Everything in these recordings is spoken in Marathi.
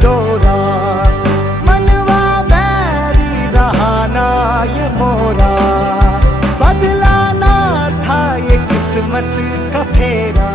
दोरा, मनवा बैरी रहाना ये मोरा, बदलाना था ये किस्मत का फेरा।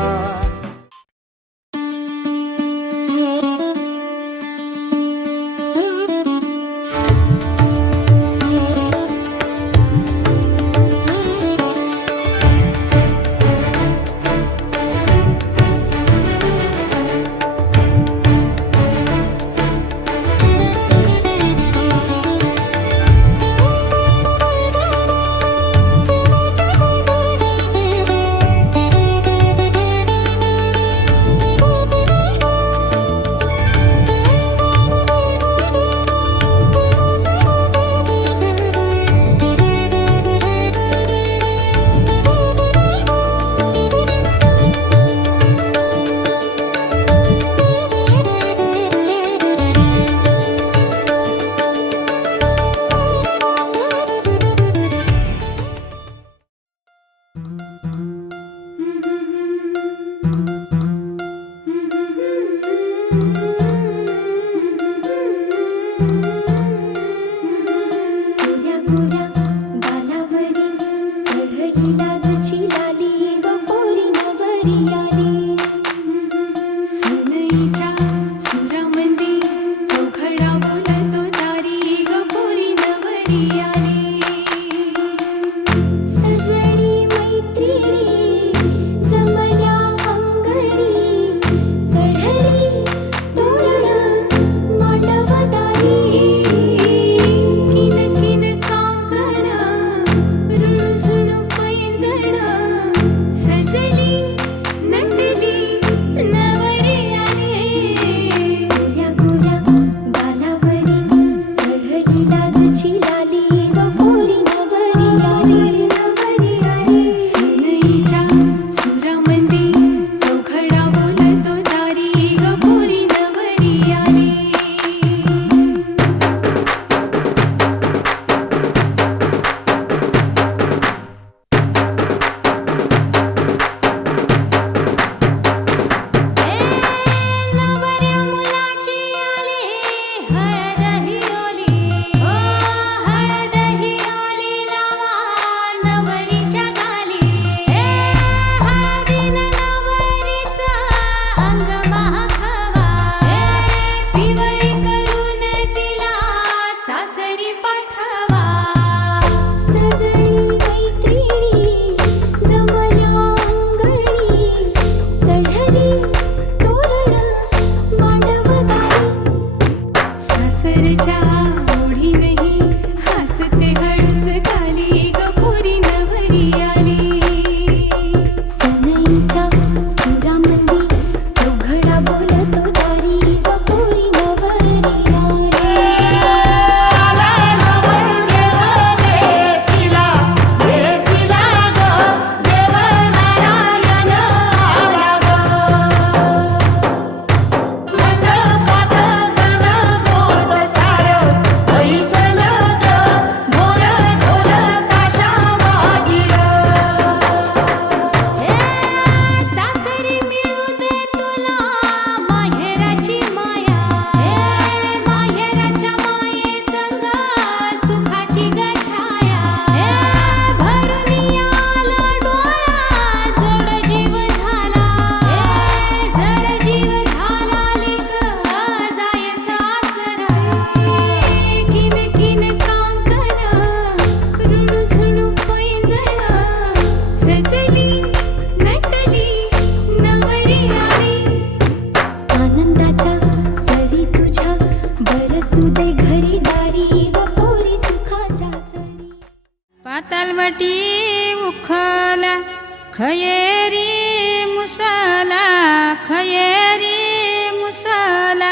खयेरी मुसला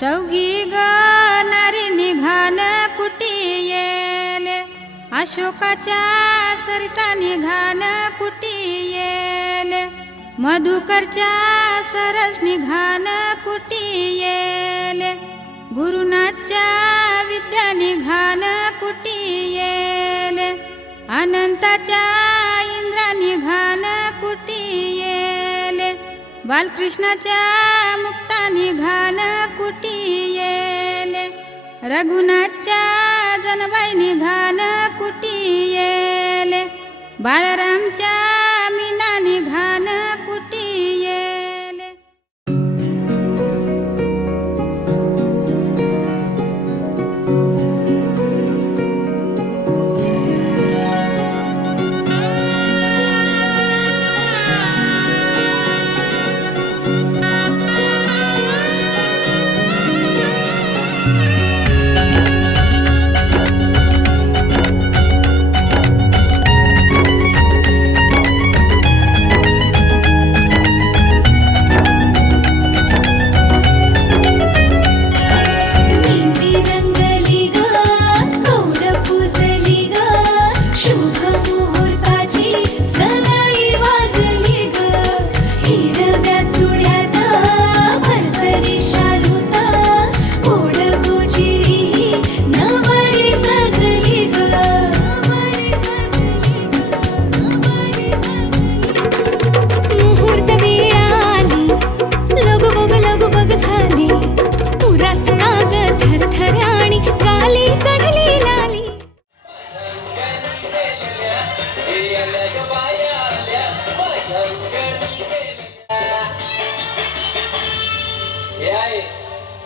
चौघी गणारी निघान कुटियेले अशोकाच्या सरिता निघान कुटियेले मधुकरच्या सरस निघान कुटियेले गुरुनाथच्या विद्या निघान कुटियेले अनंताच्या इंद्रा निघान कुटियेले बालकृष्णाच्या मुक्तानी घान कुटी येले रघुनाथच्या जनबाई निघान कुटी येले बाळरामच्या मीना निघान कुटी येले.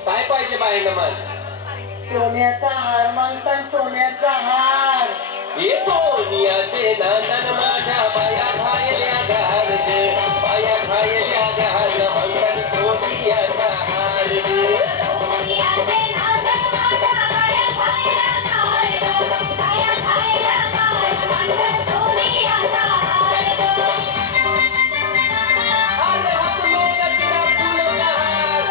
काय पाहिजे बाईला मन? सोन्याचा हार मागतात, सोन्याचा हार. हे सोनियाचे नांदन माझ्या बाया खायल्या घाल ग, बाया खायल्या घाल मंगल सोनियाचा हार ग. सोनियाचे नांदन माझ्या बाया खायल्या घाल ग, बाया खायल्या घाल मंगल सोनियाचा हार ग. अरे हात मेघ तिला फुलवला हार.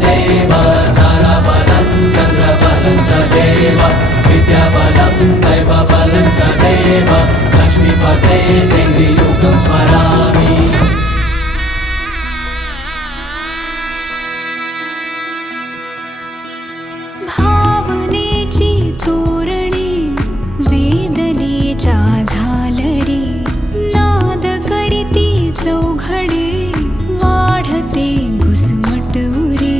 तदेव ताराबलं चन्द्रबलं तदेव विद्याबलं दैवबलं तदेव लक्ष्मीपते देवीयुगं स्मरामि भावनेची तोरणी वेदनेच्या झालरी नाद करीती चौघडे वाढते घुसमटुरी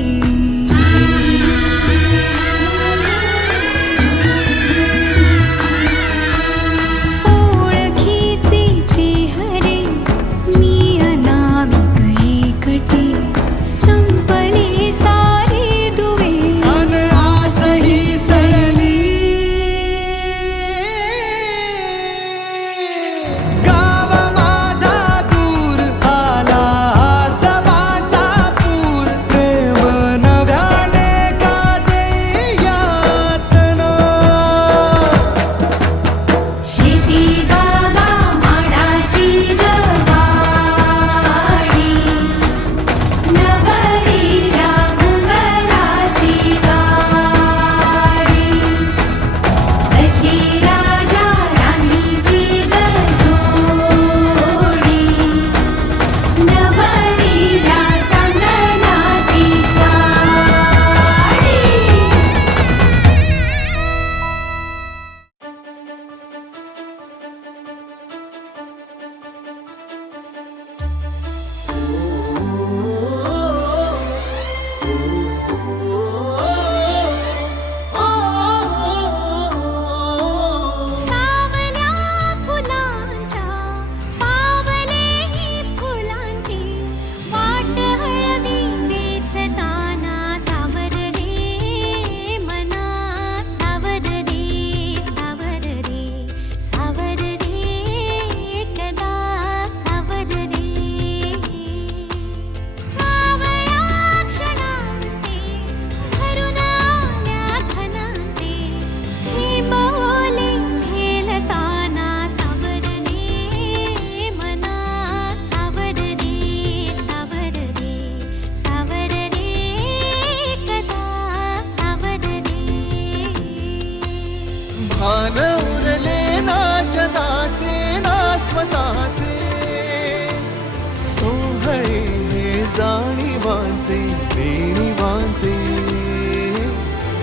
ओळखीचे चेहरे मी अनामिक एकटी संपले सारे दुवे अन आसही सरली गाव माझा दूर आला सभाचा पूर प्रेम नव्याने का देई यातना शेती बागा माडाची गवाडी नवरीला घुंगराची गाडी जशी राजा राणीची गजोडी नवरीला चांदणाची साडी सावल्या फुलांच्या पावलेही फुलांची वाट हळवी वेचताना सावर रे मना सावर रे सावर रे सावर रे कदा सावर रे सावळ्या क्षणांचे भरून आल्या खणांचे हे बोले झेलताना सावर रे मना सावर रे सावर रे सावर रे कदा सावर रे भान उरले ना जगाचे ना स्वतःचे सोहळे जाणीवांचे बेणीवांचे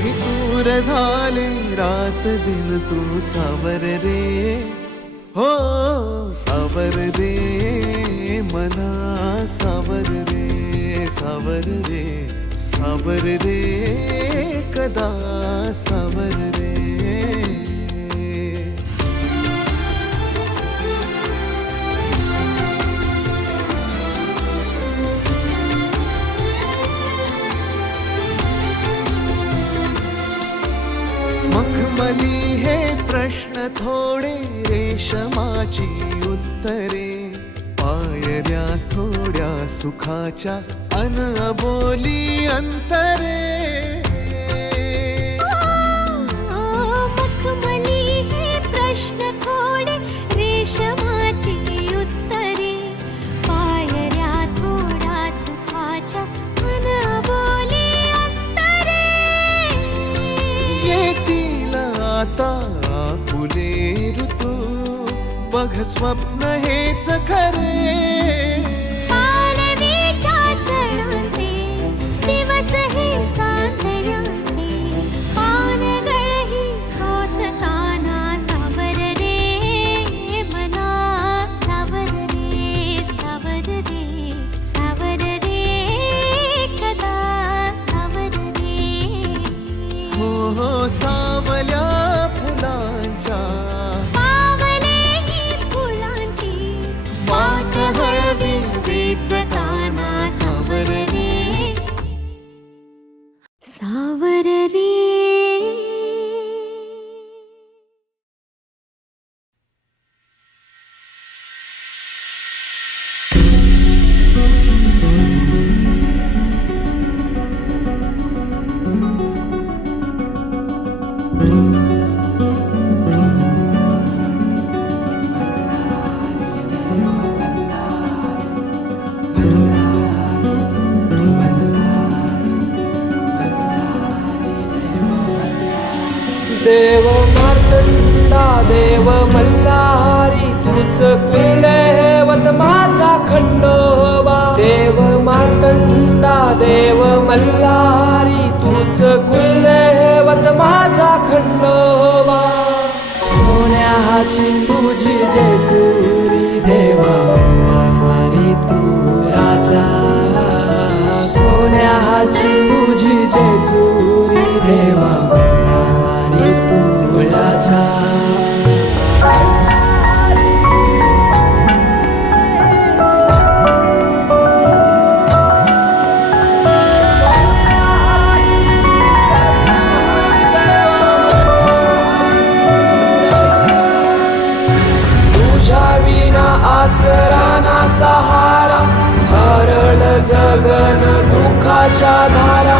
हे दूर झाले रात दिन तू सावर रे हो सावर रे मना सावर रे सावर रे सावर रे कदा सावर रे मखमली हे प्रश्न थोडे रेशमाची उत्तरे पायऱ्या थोड्या सुखाच्या अन अबोली अंतरे मखमली हे प्रश्न थोडे रेशमाची उत्तरे पायऱ्या थोडा सुखाच्या मन बोली अंतरे येतील आता फुले ऋतू बघ स्वप्न हेच खरे पालवीच्या सणांचे दिवस हे चांदण्याचे पानगळही सोसताना सावर रे मना सावर रे सावर रे सावर रे कदा सावर रे हो हो सावल्या फुलांच्या पावलेही फुलांची वाट हळवी वेचताना सावर रे सावर रे देव मार्तंडा देव मल्हारी तूच कुलदैवत माझा खंडोबा. देव मार्तंडा देव मल्हारी तूच कुलदैवत माझा खंडोबा. सोन्याची तुझी जेजुरी देवा मल्हारी तू राजा. सोन्याची तुझी जेजुरी देवा मल्हारी तू राजा. तुझ्या विना आसरा ना सहारा हरळ जगन दुःखाच्या धारा.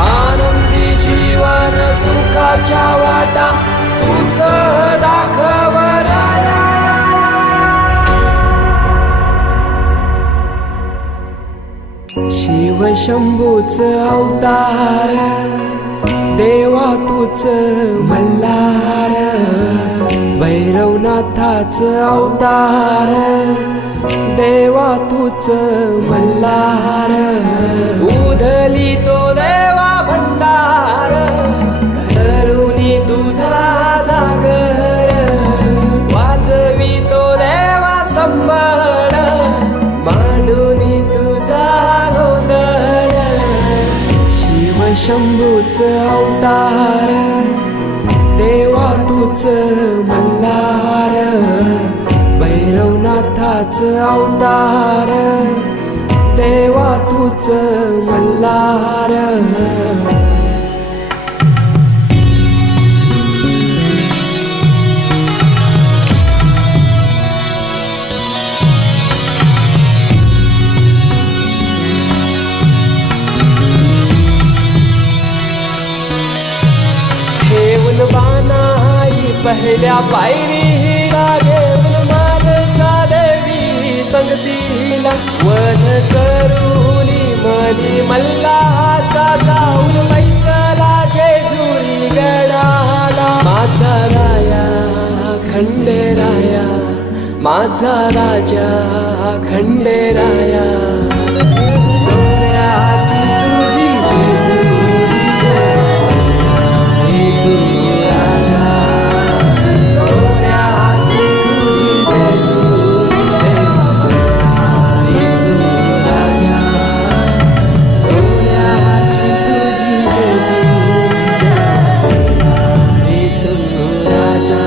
आनंदी जीवन सुखाच्या वाटा तुझ दाखव राया. शिव शंभूच अवतार देवा तूच मल्हार. भैरवनाथाच अवतार देवा तूच मल्हार. उधली तो देवा भंडार करुणी तुझा जागर. वाजवी तो देवा संबळ मांडुनी तुझा गोंधळ. शिव शंभूच अवतार देवा तूच मल्हार. भैरवनाथाच अवतार देवा तूच मल्हार. ठेवून बानाई पहिल्या पायरीला घेऊन मानसा देवी संगतीला. वध करुनी मनी मल्हाचा जाऊन बैसला जेजुरी गडाला. माझा राया खंडेराया माझा राजा खंडेराया. सोन्याची तुझी जेजुरी तू राजा. सोन्याची तुझी जेजुरी तू राजा. सोन्याची तुझी जेजुरी तू राजा.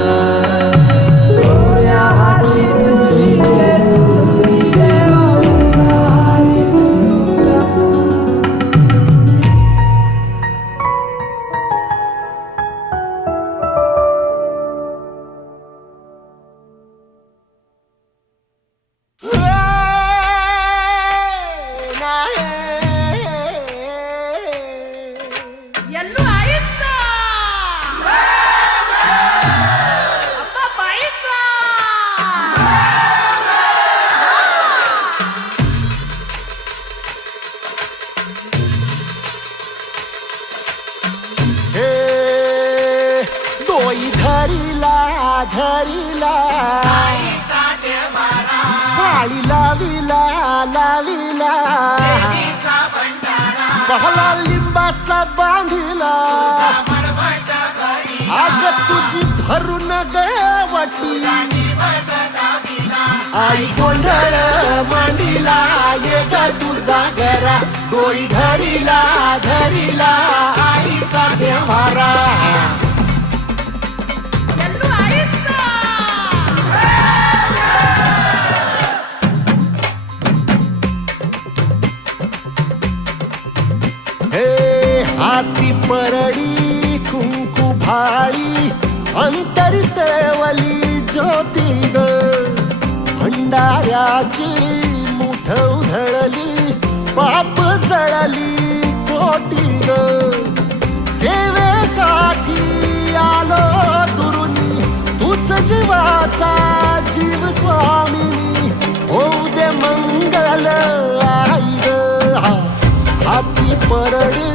सोन्याची तुझी जेजुरी ಎಲ್ಲೂ ಆಯ್ತ ಅಪ್ಪ ಬಾಯ್ತ हे डोई धरीला धरीला पाळी लाविला लाविला. बहला लिंबाचा बांधिला आग तुझी भरून गवटी. आई गोंधळ मांडीला ये ग तुझा घरा. डोई धरीला धरीला आईचा देवारा. ಎಲ್ಲೂ ಆಯ್ತ हे हाती परडी कुंकू भाळी अंतरी तेवली ज्योती ग. भंडाऱ्याची मुठ उधळली पाप जळली कोटी ग. सेवेसाठी आलो दुरुनी तूच जीवाचा जीव स्वामिनी. होऊ दे मंगल आई ग. हाती परडी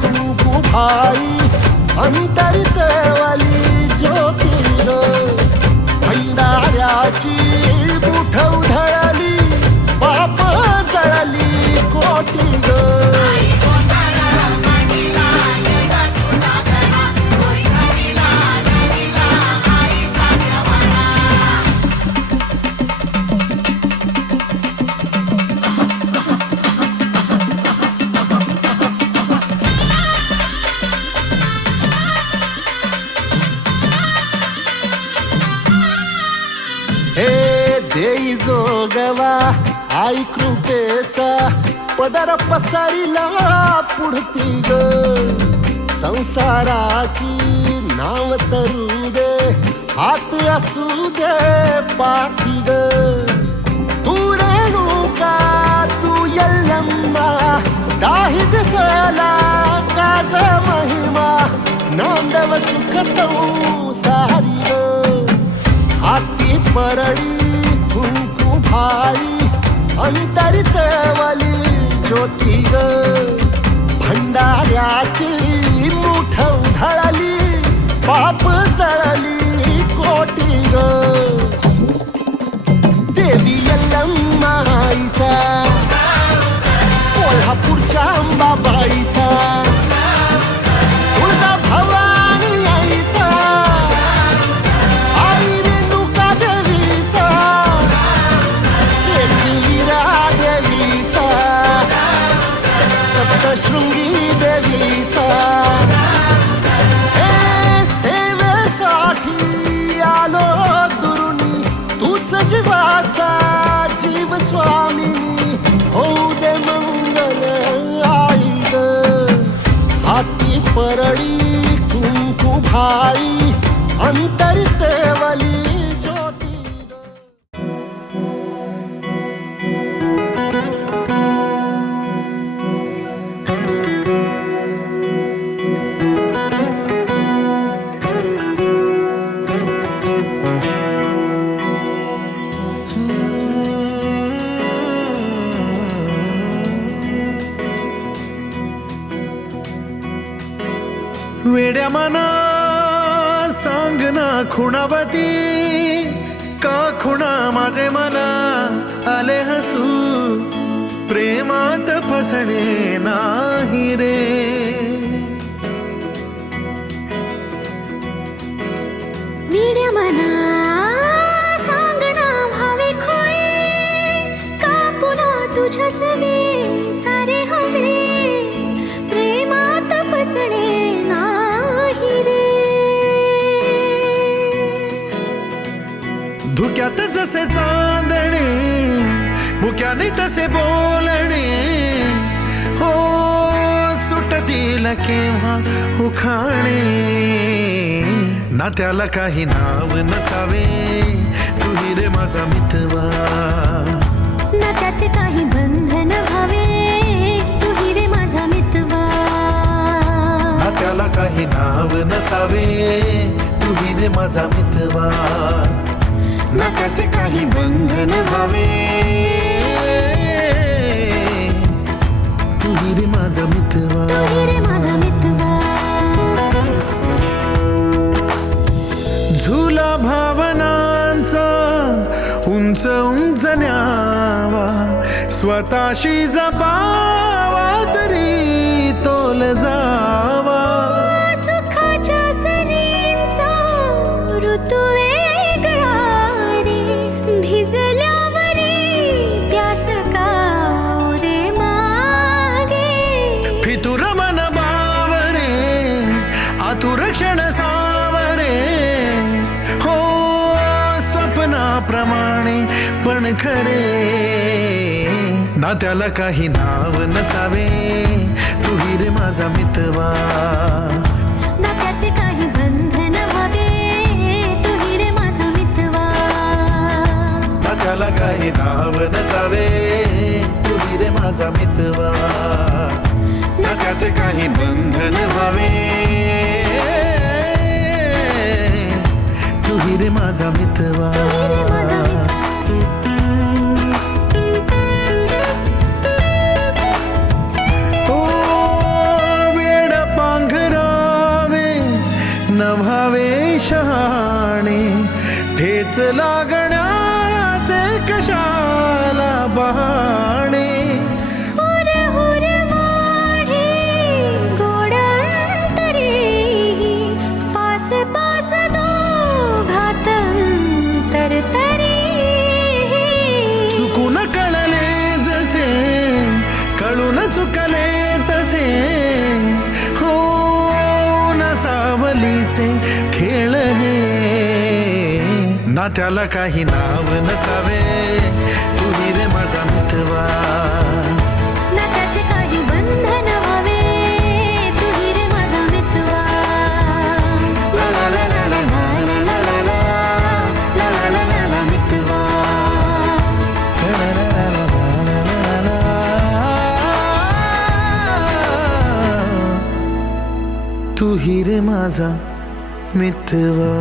कुंकू भाळी अंतरितवाली ज्योती ग भंडाऱ्याची मुठ उधळली पाप जळली कोटी ग हे देई जोगवा आई कृपेचा पदर पसरिला पुढती ग संसाराची नाव तरू दे हात असू दे पाठी ग तू रेणुका तू यल्लम्मा दाही दिसला काज महिमा नांदव सुख संसारी ग हाती परळी कुंकू भाई अंतरितवाली ज्योती ग भंडाऱ्याची मुठ उधळली पाप जळली कोटी ग देवी यल्लम्माईचा कोल्हापूरच्या अंबाबाईचा तुळजा भवानी आईचा आई रेणुका देवीचा एकविरा देवीचा सप्तशृंगी देवीचा हे सेवेसाठी आलो दुरुनी तूच जीवाचा जीव स्वामिनी होऊ दे मंगल आई ग हाती परळी कुंकू भाई अंतरितवाली ज्योती ग वेड्या मना सांग ना खुणावती का खुणा माझे मला आले हसू प्रेमात फसणे नाही रे वेड्या मना सांग ना भावे खोळे का पुन्हा तुझ्या सवे सारे हवे प्रेमात फसणे नाही रे धुक्यात जसे चांदणे मुक्याने तसे बोलणे हो सुटतील केव्हा उखाणे ना त्याला काही नाव नसावे तू हि रे माझा मितवा ना त्याचे काही बंधन व्हावे तू हि रे माझा मितवा ना त्याला काही नाव नसावे तू हि रे माझा मितवा ना त्याचे काही बंधन व्हावे तू हि रे माझा मितवा तू हि रे माझा मितवा झुला भावनांचा उंच उंच न्यावा स्वतःशी जपावा तरी तोल जावा सुखाच्या सरींचा ऋतू वेगळा रे भिजल्यावरी प्यास का रे मागे फितुर मन बावरे आतुर क्षण सावरे हो स्वप्नाप्रमाणे पण खरे ना त्याला काही नाव नसावे तू हि रे माझा मितवा ना त्याचे काही बंधन व्हावे तू हि रे माझा मितवा ना त्याला काही नाव नसावे तू हि रे माझा मितवा ना त्याचे काही बंधन व्हावे तू हि रे माझा मितवा हि रे माझा मितवा ओ वेड पांघरावे व्हावे शहाणे ठेच लागण्याचे कशाला बहाणे हुर हुर वाढे गोडांतरी पास पास दोघात तरतरी चुकून कळले जसे कळून चुकले तसे हो नसावलीचे खेळ हे ना त्याला काही नाव नसावे तू रे माझा मितवा ना त्याचे काही बंधन व्हावे तू रे माझा मितवा ला ला ला ला ला ला ला ला ला ला ला ला ला ला मितवा ला ला ला ला ला ला ला तू रे माझा मितवा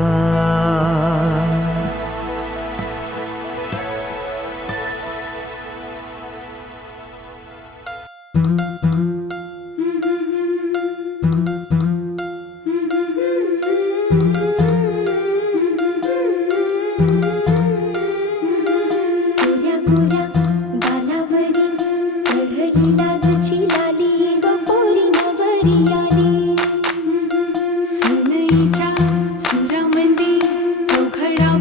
गोऱ्या गोऱ्या गालावरी चढली लाजची लाली ग पोरी नवरी आली सनईच्या सुरामंदी चौघडा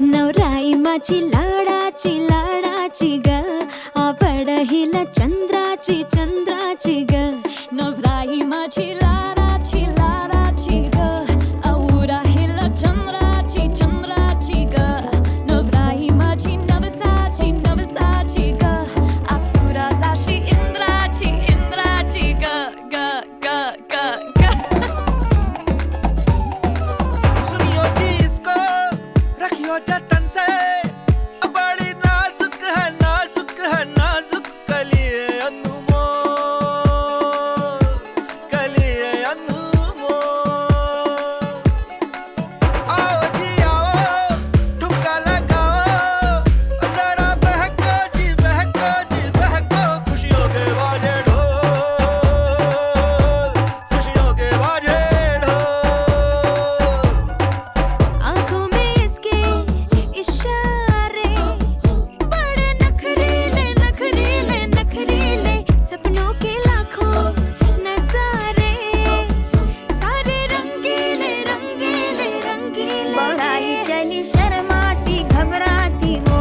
नवराई माझी लाडाची लाडाची ग आवड हिला चंद्राची चंद्राची ग नवराई माझी लाडाची लाडाची ग आवड हिला चंद्राची चंद्राची ग नवराई माझी नवसाची नवसाची ग अप्सरा जाशी इंद्राची इंद्राची ग ग ग ग ग सुनियो जी इसको रखियो जतन से बड़ी नाजुक है नाजुक कलिए अनमोल कलिए अनमोल आओ जी आओ ठुमका लगाओ जरा बहको खुशियों के बाजे ढोल खुशियों के बाजे ढोल आँखों में इसके इशारे बड़े नखरीले नखरीले नखरीले सपनों के लाखों नजारे सारे रंगीले रंगीले रंगीले बढ़ाई चली शर्माती घबराती वो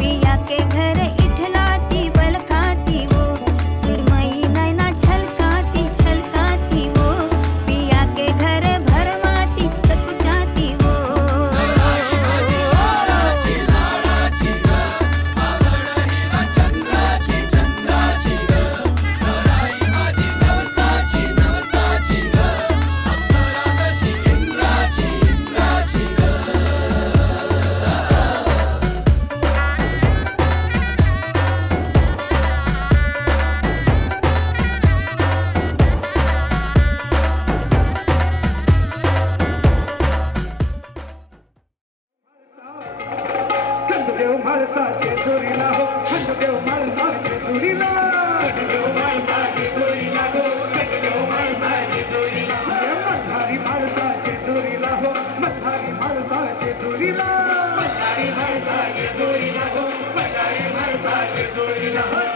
पिया के घर इठलाती बल खाती वो सुरमई नैना छलकाती छलकाती वो पिया के घर भरमाती सकुचाती वो खंडदेव म्हाळसाचे चोरीला हो खंडदेव म्हाळसाचे चोरीला खंडदेव म्हाळसाचे चोरीला हो खंडदेव म्हाळसाचे चोरीला मल्हारी म्हाळसाचे चोरीला हो मल्हारी म्हाळसाचे चोरीला मल्हारी म्हाळसाचे चोरीला हो मल्हारी म्हाळसाचे चोरीला हो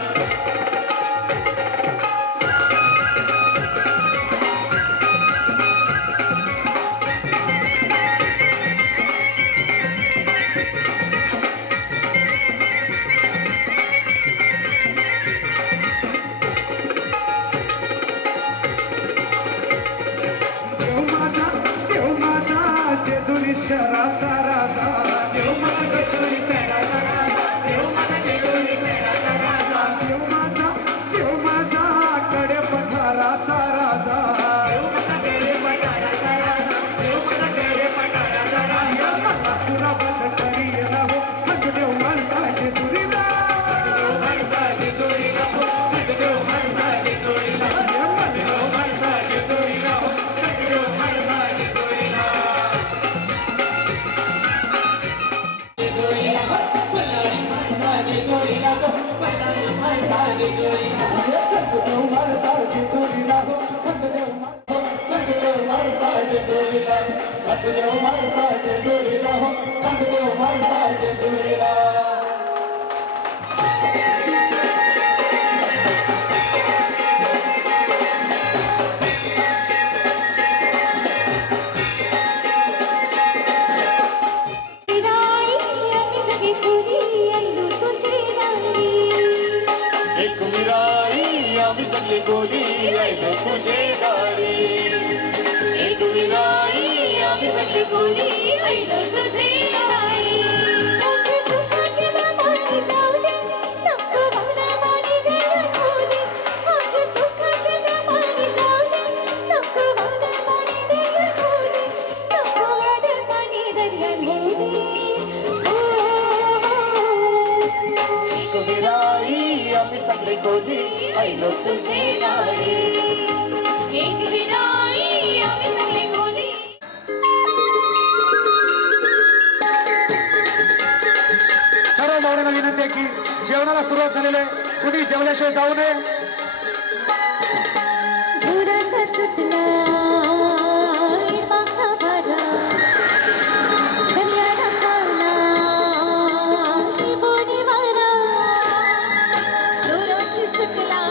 देव माझा जेजुरी शहराचा राजा देव माझा जेजुरी शहराचा राजा देव माझा जेजुरी शहराचा राजा देव माझा कडे पठाराचा राजा देव माझा कडे पठाराचा राजा देव माझा कडे पठाराचा राजा मला सुराबंद करी येला हो खंडदेव माणसा जेजुरीला खंडदेव माणसा जेजुरीला हो खंडदेव माणसा जेजुरीला खंडदेव माणसा जेजुरीला हो खंडदेव माणसा जेजुरीला एक विराई आम्ही सगळे गोरी आयलो तुझे दारी एक विराई आम्ही सगळे गोरी आईलो तुझे दारी आमची सुखाची दामानी जाऊ दे नको वादामानी गळून होऊ दे आमची सुखाची दामानी जाऊ दे नको वादामानी गळून होऊ दे नको वादामानी गळून होऊ दे एक विराई आम्ही सगळे गोरी आयलो तुझे दारी एक विराई आम्ही सगळे कोणी सर्व मावळ्यांना विनंती आहे की जेवणाला सुरुवात झालेली आहे कुणी जेवल्याशिवाय जाऊ नये सुरस सुटला इरबाचा भरा दर्या ढकलला निबोनी वारा सुरस सुटला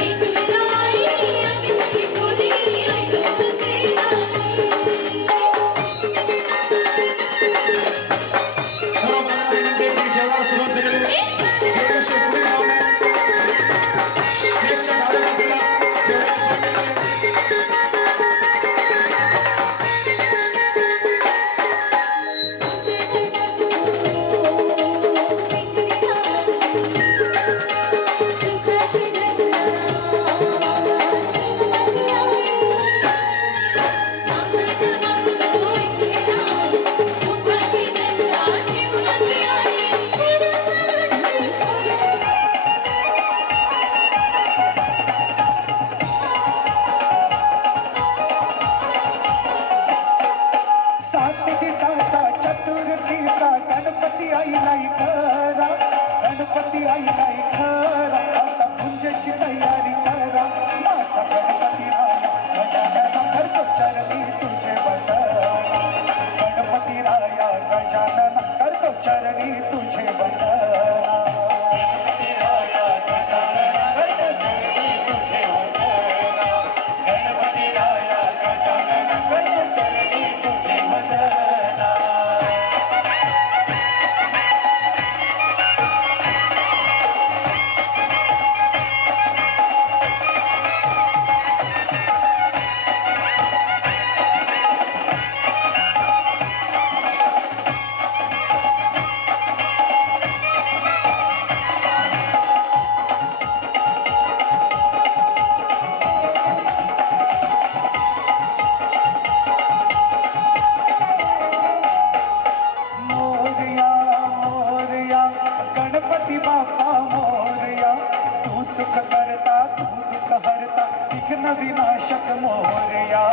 एक विराई आम्ही सगळे कोणी चरणी तुझे वंदना गणपती राया गजानना चरणी तुझे वंदना गणपती राया गजानना चरणी तुझे वंदना गणपती बाप्पा मोरया तू सुख करता तू दुःख हरता विघ्न विनाशक मोरया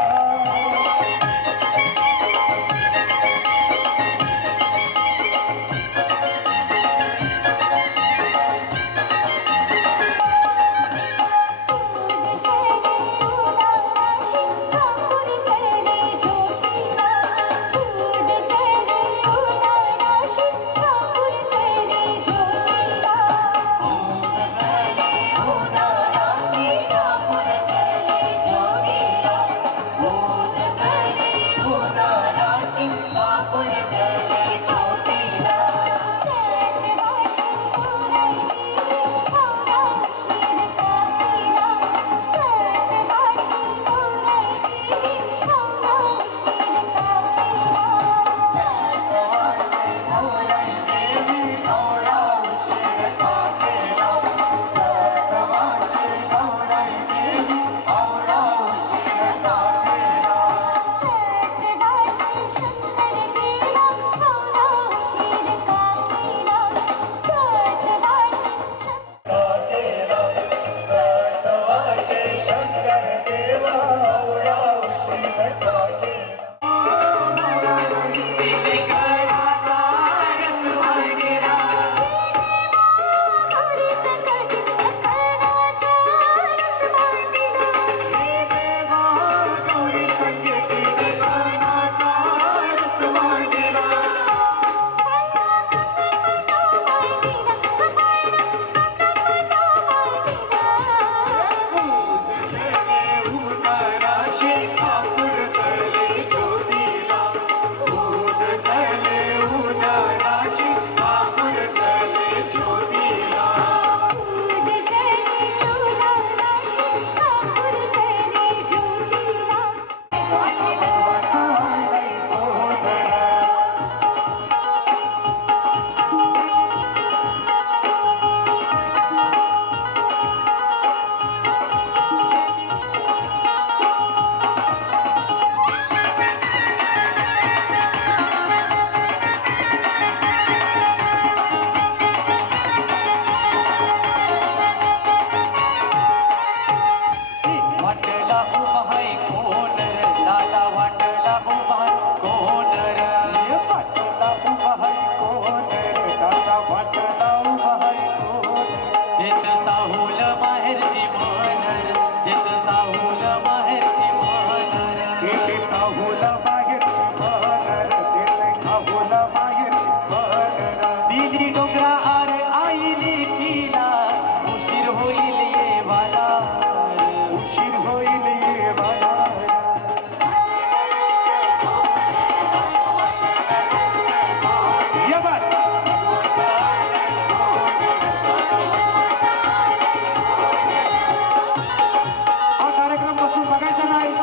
बघायचं नाही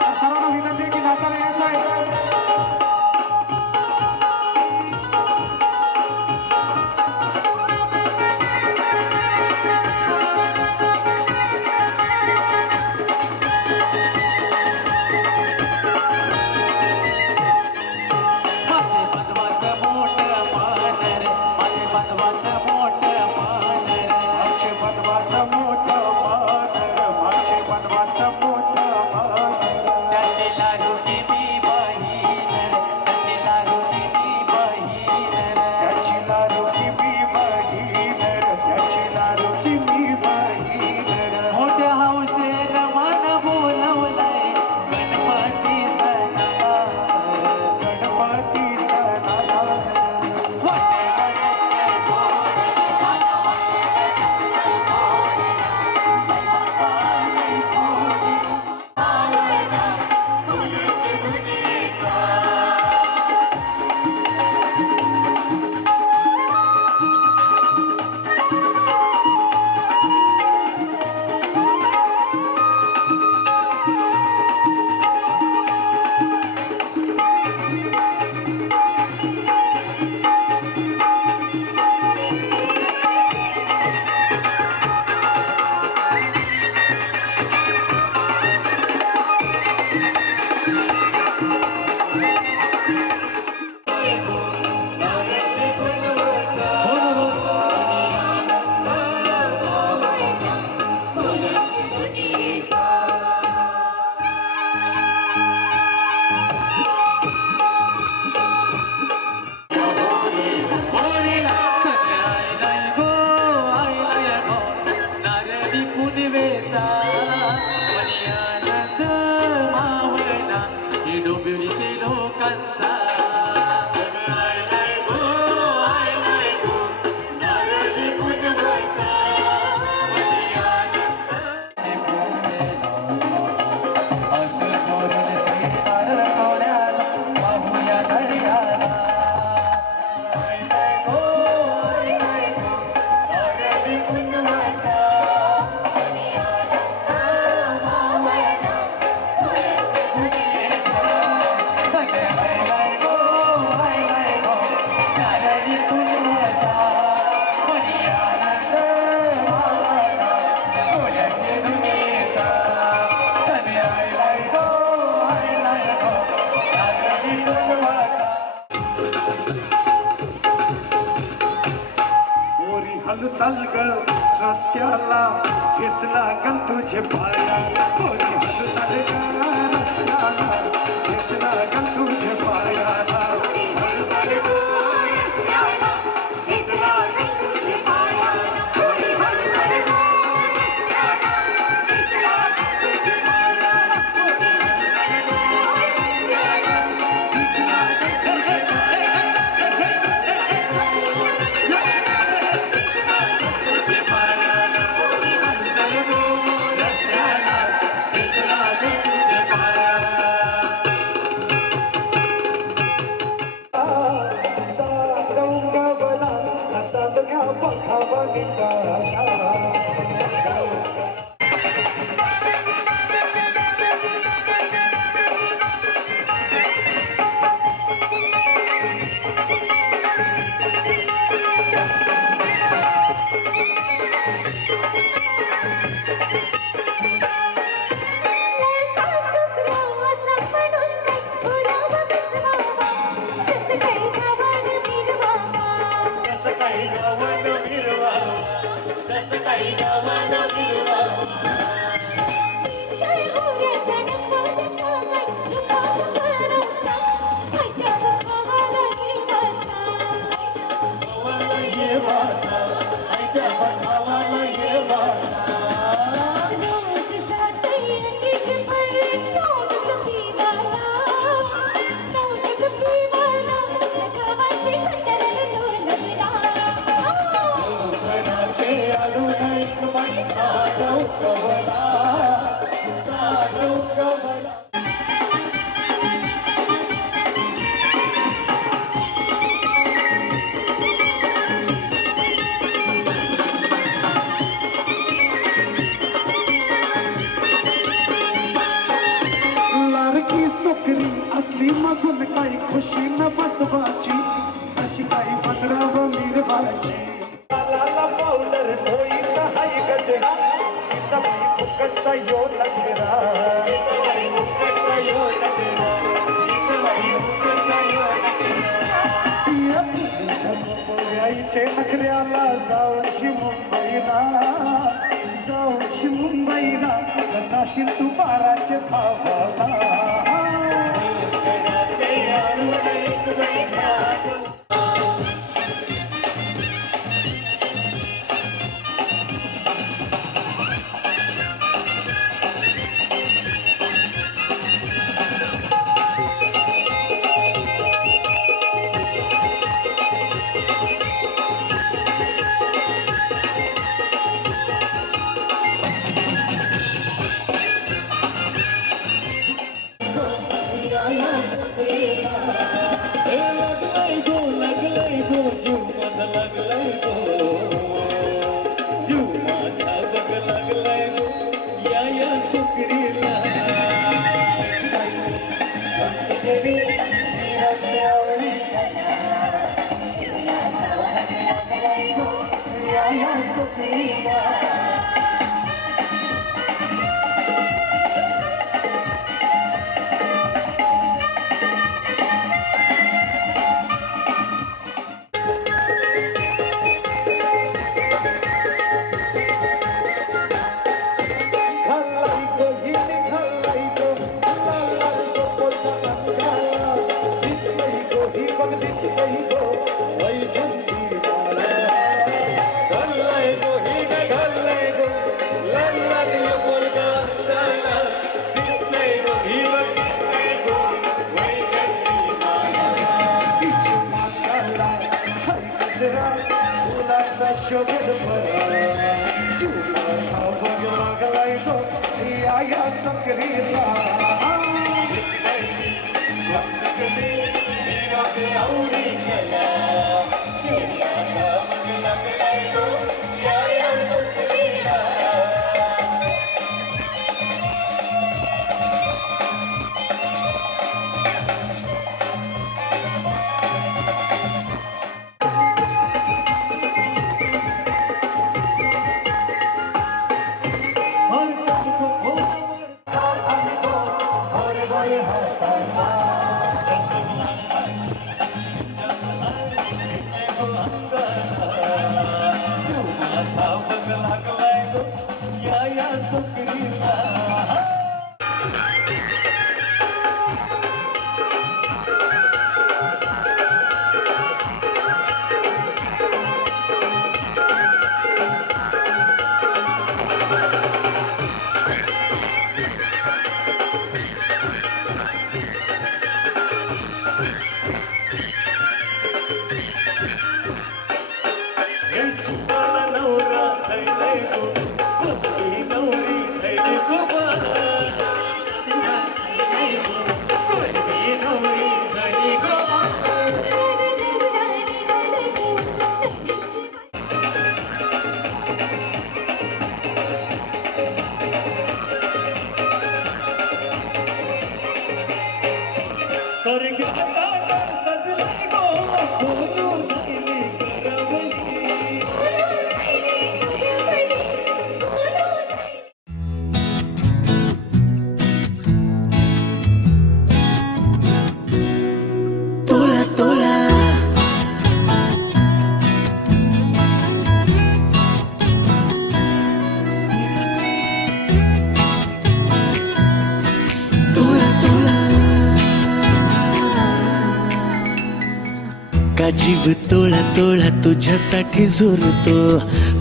तर सर्वांना विनंती आहे की नाचायला चाल ग रस्त्याला ठेस लागल तुझे पायाला पोरी हळू चाल ग रस्त्याला ठेस लागल तुझे पायाला हळू चाल ग रस्त्याला ठेच लागल तुझे पायाला हळू चाल ग रस्त्याला ठेच लागल तुझे पायाला ठेस लागल तुझे पखावा निकाला काही गावानं फिरवा जसं काही गावानं फिरवा जय हो रे सनकाचा सागर तुका कराचा ऐका खवाला जीवाचा गावाला ये वाचा ऐका गावाला ये वाचा रोज जाते एकीचे पल्ले तोंड पीवाला गावाची कंटाळा डोलविला कोकणाचे आडू एक बाई चालव कवला लारकी सुकरी असली मगून काही खुशी न बसवाची जशी काही पत्राव मिरवाची लाला पावडर ढोई काही गजरा तिचा बाई फुकटचा यो लगेरा यायचे नखऱ्याला जाऊनशी मुंबईला जाशील तू बाराचे भावाला लगलय गो जीव माझा लागलाय गो जीव माझा बघ लागलाय गो या सुकरीला सुकरीला शोभेद बघ लागलाय गो या सकरीला आवडी केला लागलाय गो या सुकरीला स्वर्गात सजले गो बोलू झाली करवली. तोला तोला तोला तोला का जीव तोळा तोळा तुझ्यासाठी झुरतो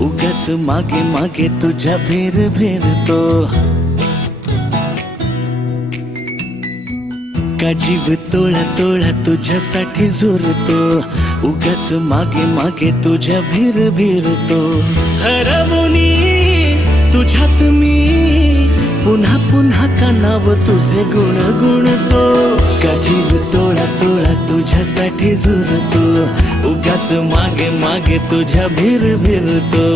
उगाच मागे मागे तुझ्या भेर भेरतो का जीव तोळा तोळा तुझ्यासाठी झुरतो उगाच मागे मागे तुझ्या भीर भीरतो हरवुनी तुझ्यात मी पुन्हा पुन्हा कानाव तुझे गुण गुणतो का जीव तोळा तोळा तुझ्यासाठी झुरतो उगाच मागे मागे तुझ्या भीर भीरतो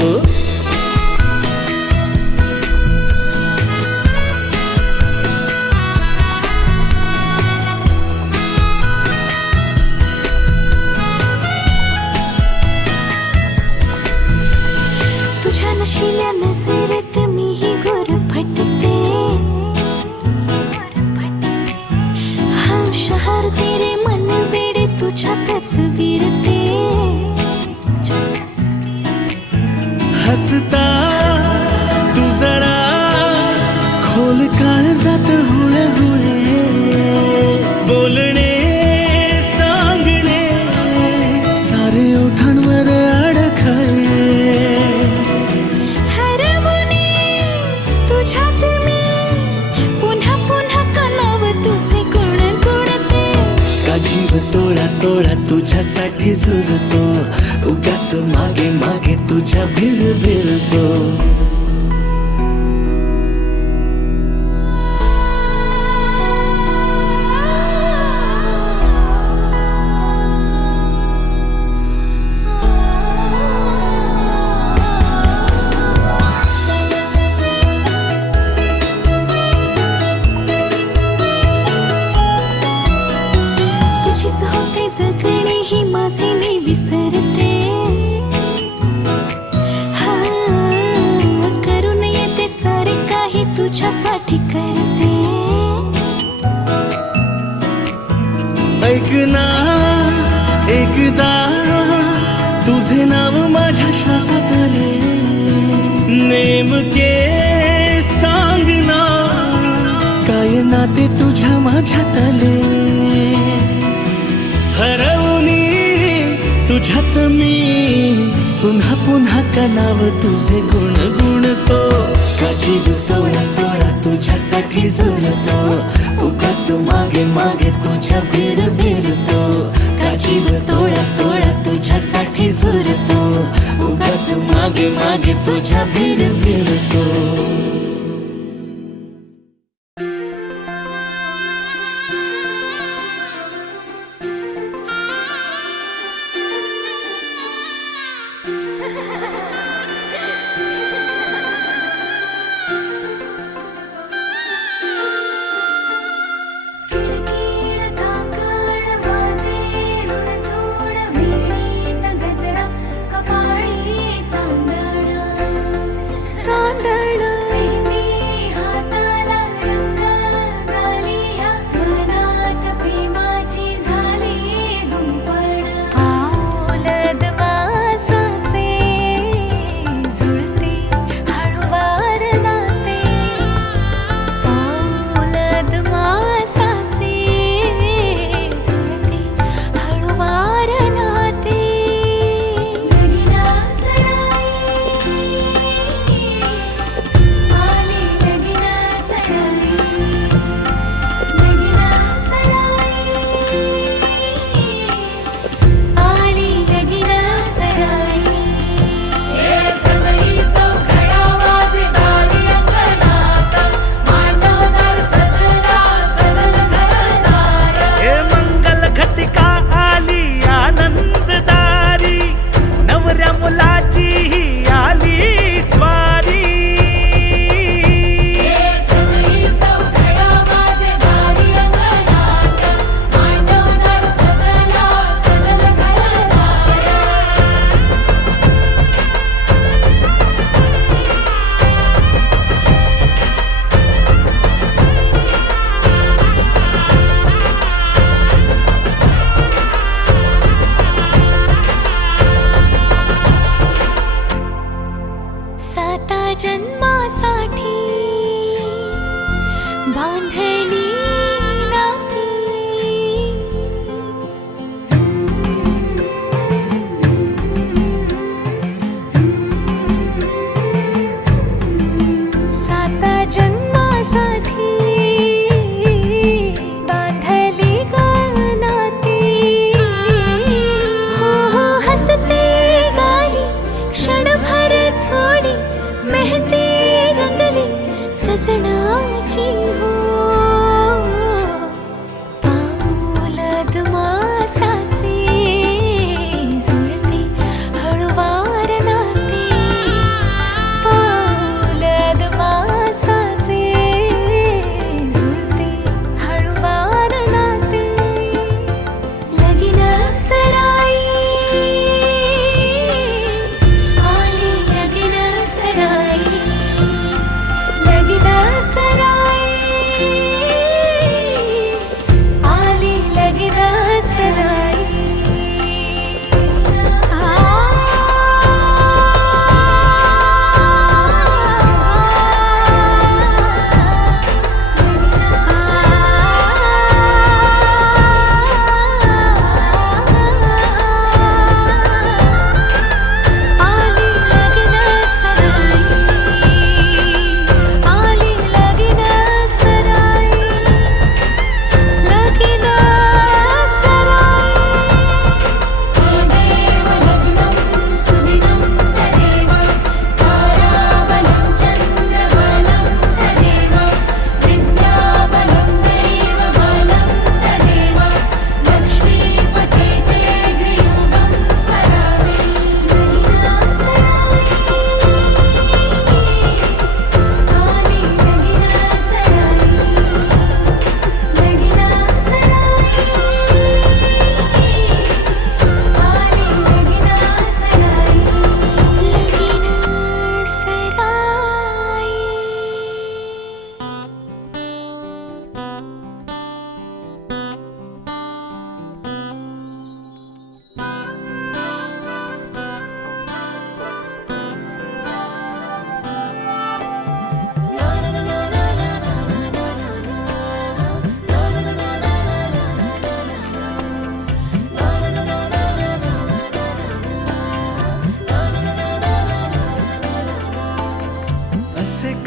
तुझ्या नशिल्या नजरेत मीही गोर फटते हा शहर तेरे मन वेडे तुझ्यातच विरते हसता तू जरा खोल काळजात हुळे हुळे बोलणे सांगणे सारे ओठांवर अडखळे हरवुनी तुझ्यात मी पुन्हा पुन्हा कानाव तुझे गुण गुणते का जीव तोळा तोळा तुझ्यासाठी झुरतो उगाच मागे मागे तुझ्या भीर भीरतो तुझीच होते जगणे ही माझे मी विसरते हा करून येते सारे काही तुझ्यासाठी करते ऐक ना एकदा तुझे नाव माझ्या श्वासात आले नेमके सांग ना काय नाते तुझ्या माझ्यात आले हरवुनी तुझ्यात मी पुन्हा पुन्हा का नाव तुझे गुण गुणतो का जीव तोळा तोळा तुझ्यासाठी झुरतो उगाच मागे मागे तुझ्या भीर भीरतो का जीव तोळा तोळा तुझ्यासाठी झुरतो उगाच मागे मागे तुझ्या भीर भीरतो किळकिळ काकड वाजे ऋणझोड वीणेत गजरा कपाळी चांदण चांदण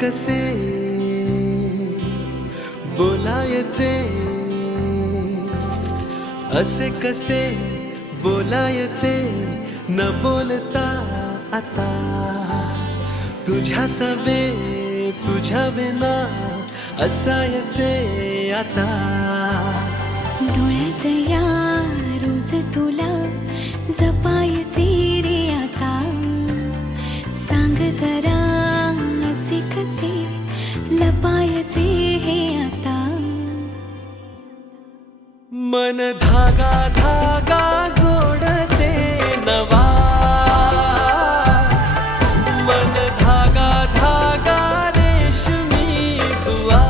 कसे बोलायचे, असे कसे बोलायचे न बोलता आता, तुझ्या सवे तुझ्या विना असायचे आता. डोळ्यात या रोज तुला जपायचे रे आता, सांग जरा असे कसे लपायचे हे आता. मन धागा धागा जोडते नवा, मन धागा धागा रेशमी दुआ,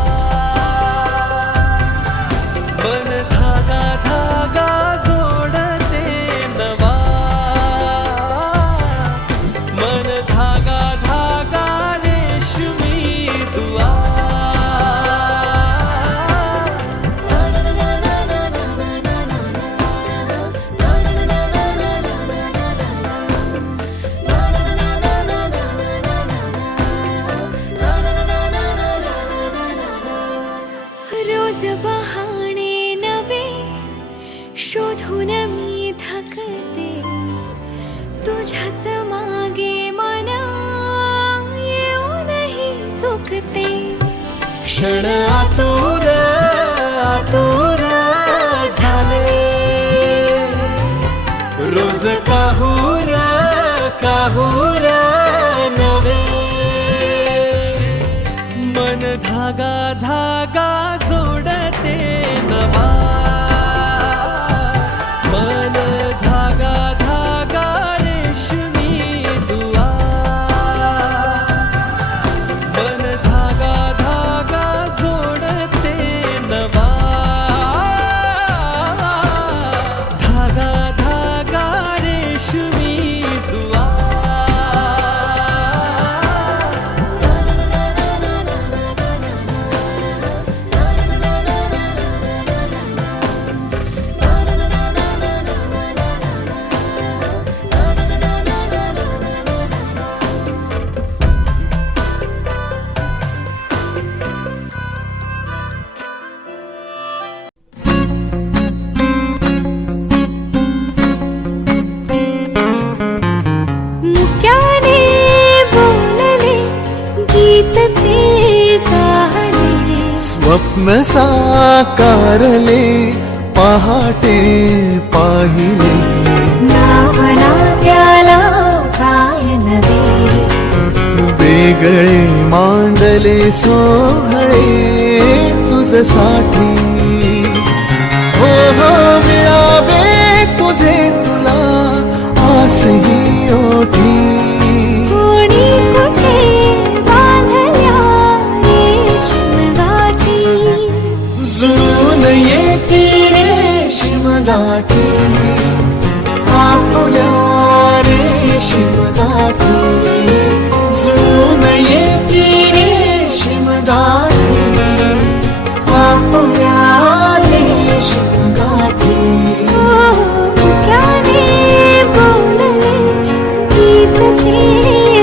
मन धागा धागा जोडते नवा, मन धागा धागा रेशमी दुआ. रोज बहाणे नवे शोधून मी थकते, तुझ्याच मागे मन येऊनही चुकते. क्षण आतुर आतुर झाले, रोज काहूर काहूर नवे, मन धागा धागा जोडते नवा, मन धागा धागा रेशमी दुआ, मन धागा धागा जोडते नवा, धागा धागा रेशमी दुआ. मुक्याने बोलले गीत ते झाले, स्वप्न साकारले पहाटे पाहिले, नावना त्याला काय नवे, वेगळे मांडले सोहळे तुझसाठी. हो हो मिळावे तुझे तुला आसही ओठी, कोणी कुठे बांधल्या रेशीम गाठी, जुळून येती रेशीम गाठी, आपुल्या रेशीम गाठी, जुळून येती रेशीम गाठी, आपुल्या रेशीम गाठी. मुक्याने बोलले गीत ते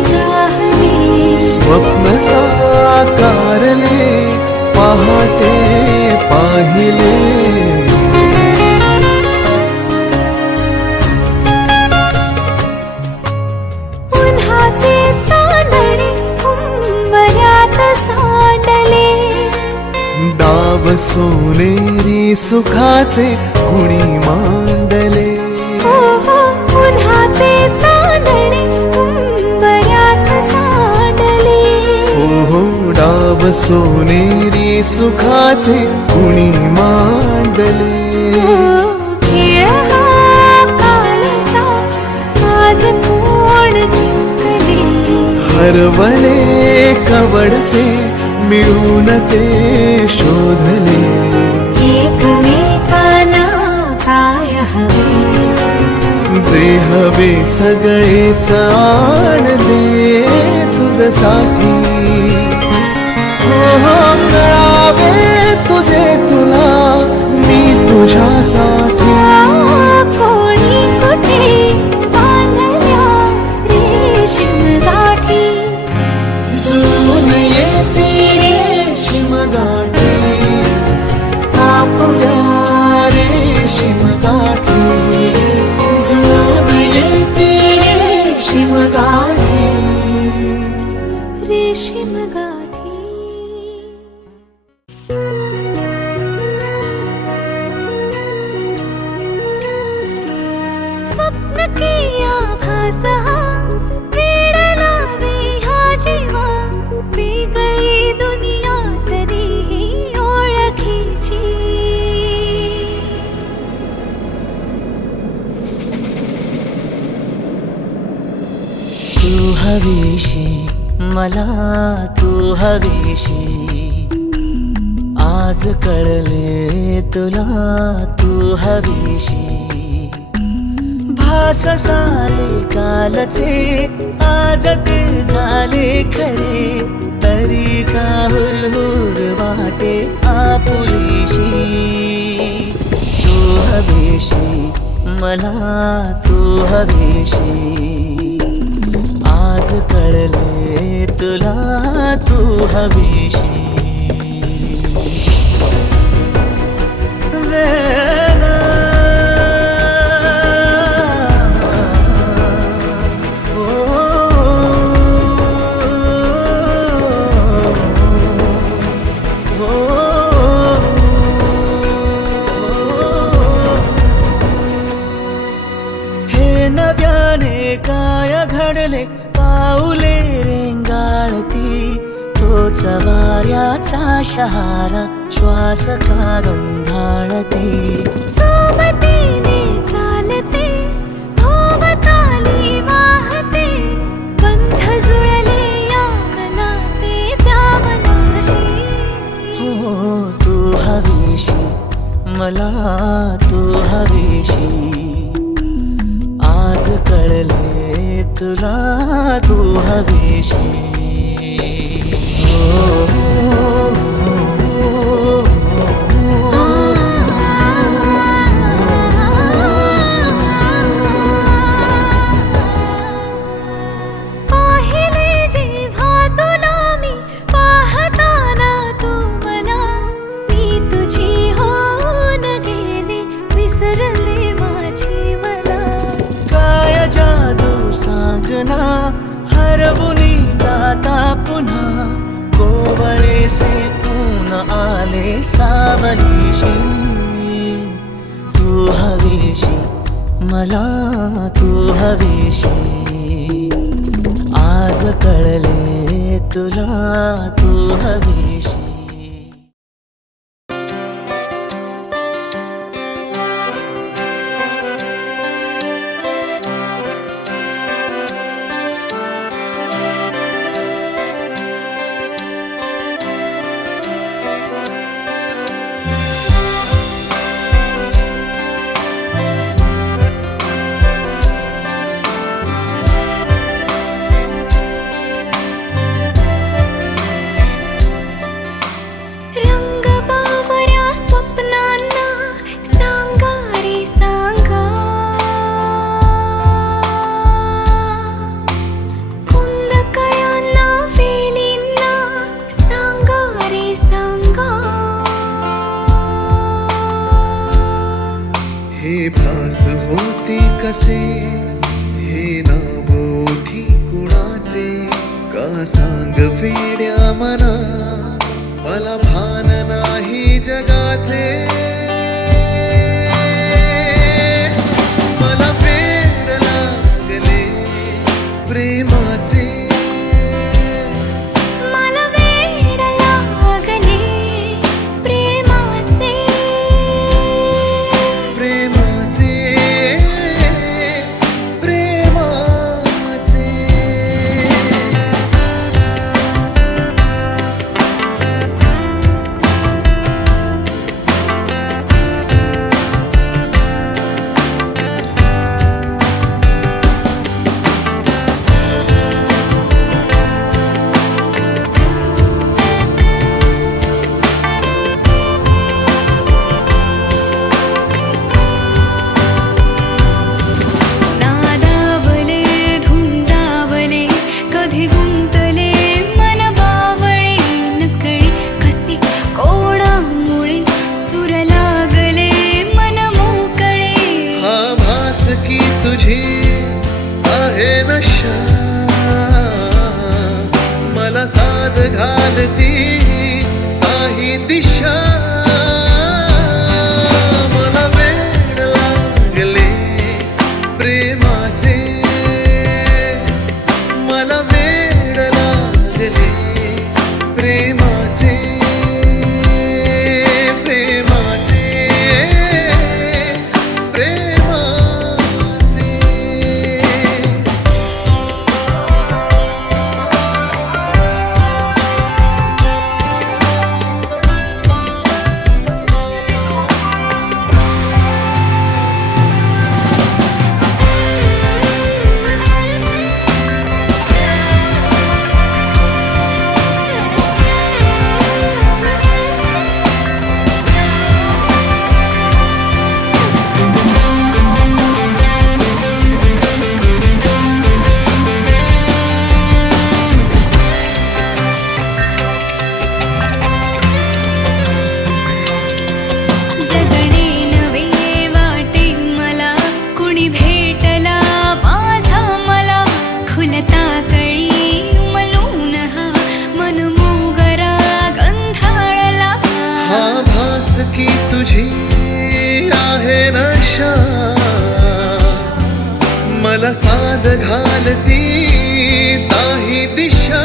झाले, स्वप्न साकारले पहाटे पाहिले. उन्हाचे चांदणे उंबऱ्यात सांडले, डाव सोनेरी सुखाचे कुणी मांडले, उन्हाचे चांदणे उंबऱ्यात सांडले, हो डाव सोनेरी सुखाचे कुणी मांडले. खेळ हा कालचा आज कोण जिंकले, हरवले कवडसे मिळून ते शोधले, एकमेकांना काय हवे, जे हवे सगळेच आणले तुझसाठी. हो हो कळावे तुझे तुला मी तुझ्यासाठी. कोणी कुठे बांधल्या रेशीम गाठी, जुळून येत स्वप्न की आभास हा वेड लावे हा जीवा वेगळी दुनिया तरीही ओळखीची तू हवीशी मला तू हवीशी आज कळले तुला तू हवीशी भास सारे कालचे आज ते झाले खरे तरी का हुरहुर वाटे आपुलीशी तू हवीशी मला तू हवीशी आज कळले तुला तू हवीशी हे नव्याने काय घडले पाऊले रेंगाळती तोच वाऱ्याचा शहारा श्वास का गंधाळते सोबतीने चालते भोवताली वाहते बंध जुळले या मनाचे त्या मनाशी हो तू हवीशी मला तू हवीशी आज कळले तुला तू हवीशी पाहिले जेव्हा तुला मी पाहताना तू मला मी तुझी होऊन गेले विसरले माझी मला काय जादू सांगना हरवुनी जाता पुन्हा कोवळे से ऊन आले सावलीशी तू हवीशी मला तू हवीशी आज कळले तुला तू हवीशी रंग बावऱ्या स्वप्नांना सांगा रे सांगा कुंद कळ्यांना वेलींना सांगा रे सांगा हे भास होते कसे हे नाव ओठी कुणाचे का सांग वेड्या मना मला भान नाही जगाचे मला वेड लागले प्रेमाचे मला वेड लागले प्रेमाचे प्रेमाचे प्रेमाचे दिशा मला साद घालती ताही दिशा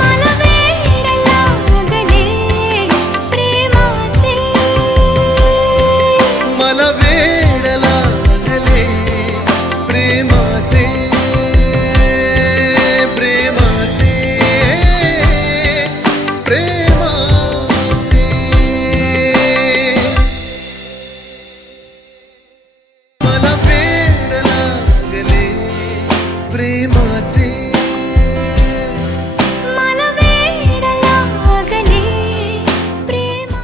मला वेड लागले प्रेमाचे मला वेड लागले प्रेमाचे प्रेमाचे प्रेमाचे मला वेड लागले प्रेमाचे मला वेड लागले प्रेमाचे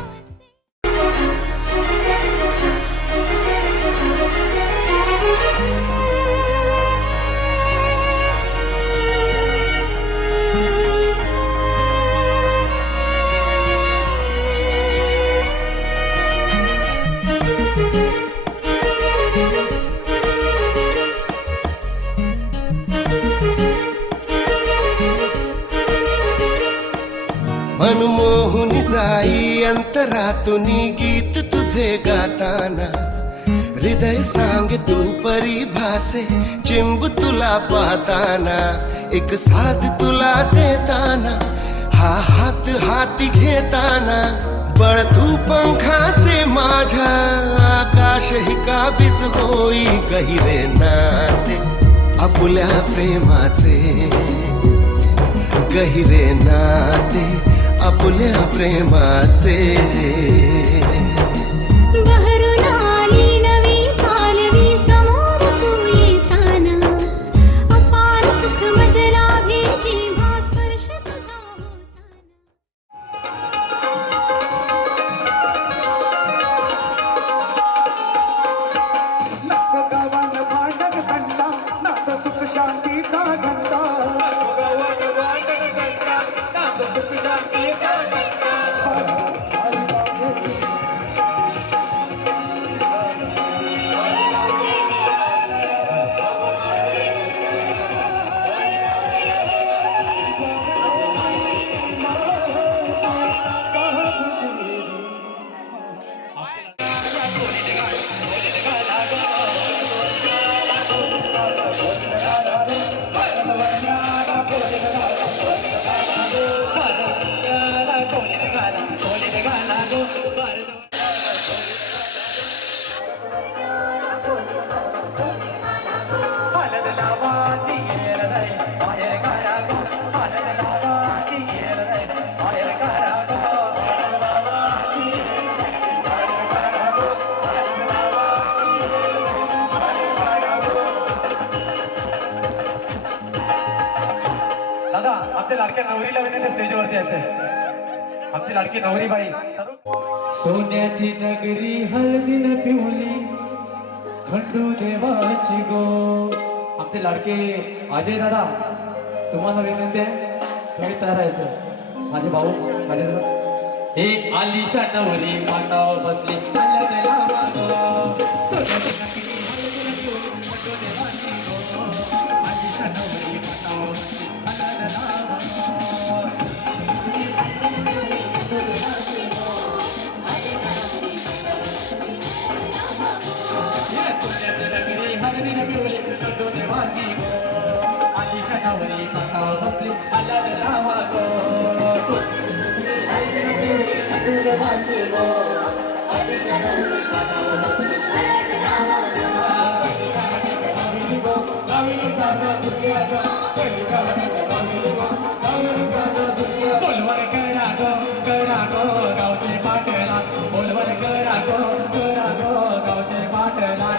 मनमोहून जाई अंतरातून गीत तुझे गाताना हृदय सांग तू परिभाषे चिंब तुला पाहताना एक साथ तुला देताना हा हात हाती घेताना बळ तू पंखाचे माझ्या आकाश ही काबीज होई गहिरे नाते आपुल्या प्रेमाचे गहिरे नाते आपुल्या प्रेमाचे बहरून आली नवी पालवी समोर तू येताना अपार सुख मजला भेटी भास्पर्श तुझा नको गावान भांडण घंटा नात सुख शांतीचा घंटा दादा आमच्या लाडक्या नवरीला विनंती स्टेजवरती यायचंय आमची लाडकी नवरी बाई सोन्याची नगरी हळदीन पिवली खंडू देवाची गो. आमचे लाडके अजय दादा तुम्हाला विनंती आहे तुम्ही तयार राहायचं. माझे भाऊ माझे दादा हे आलिशा नवरी माटावर बसली हळद लावा गो. सोन्याची नगरी हळदीन पिवली खंडू देवाची गो. आलिशा नवरी माटावर बसली हळद लावा गो. बोलवर करा गो गावचे पाटला बोलवर करा गो गावचे पाटला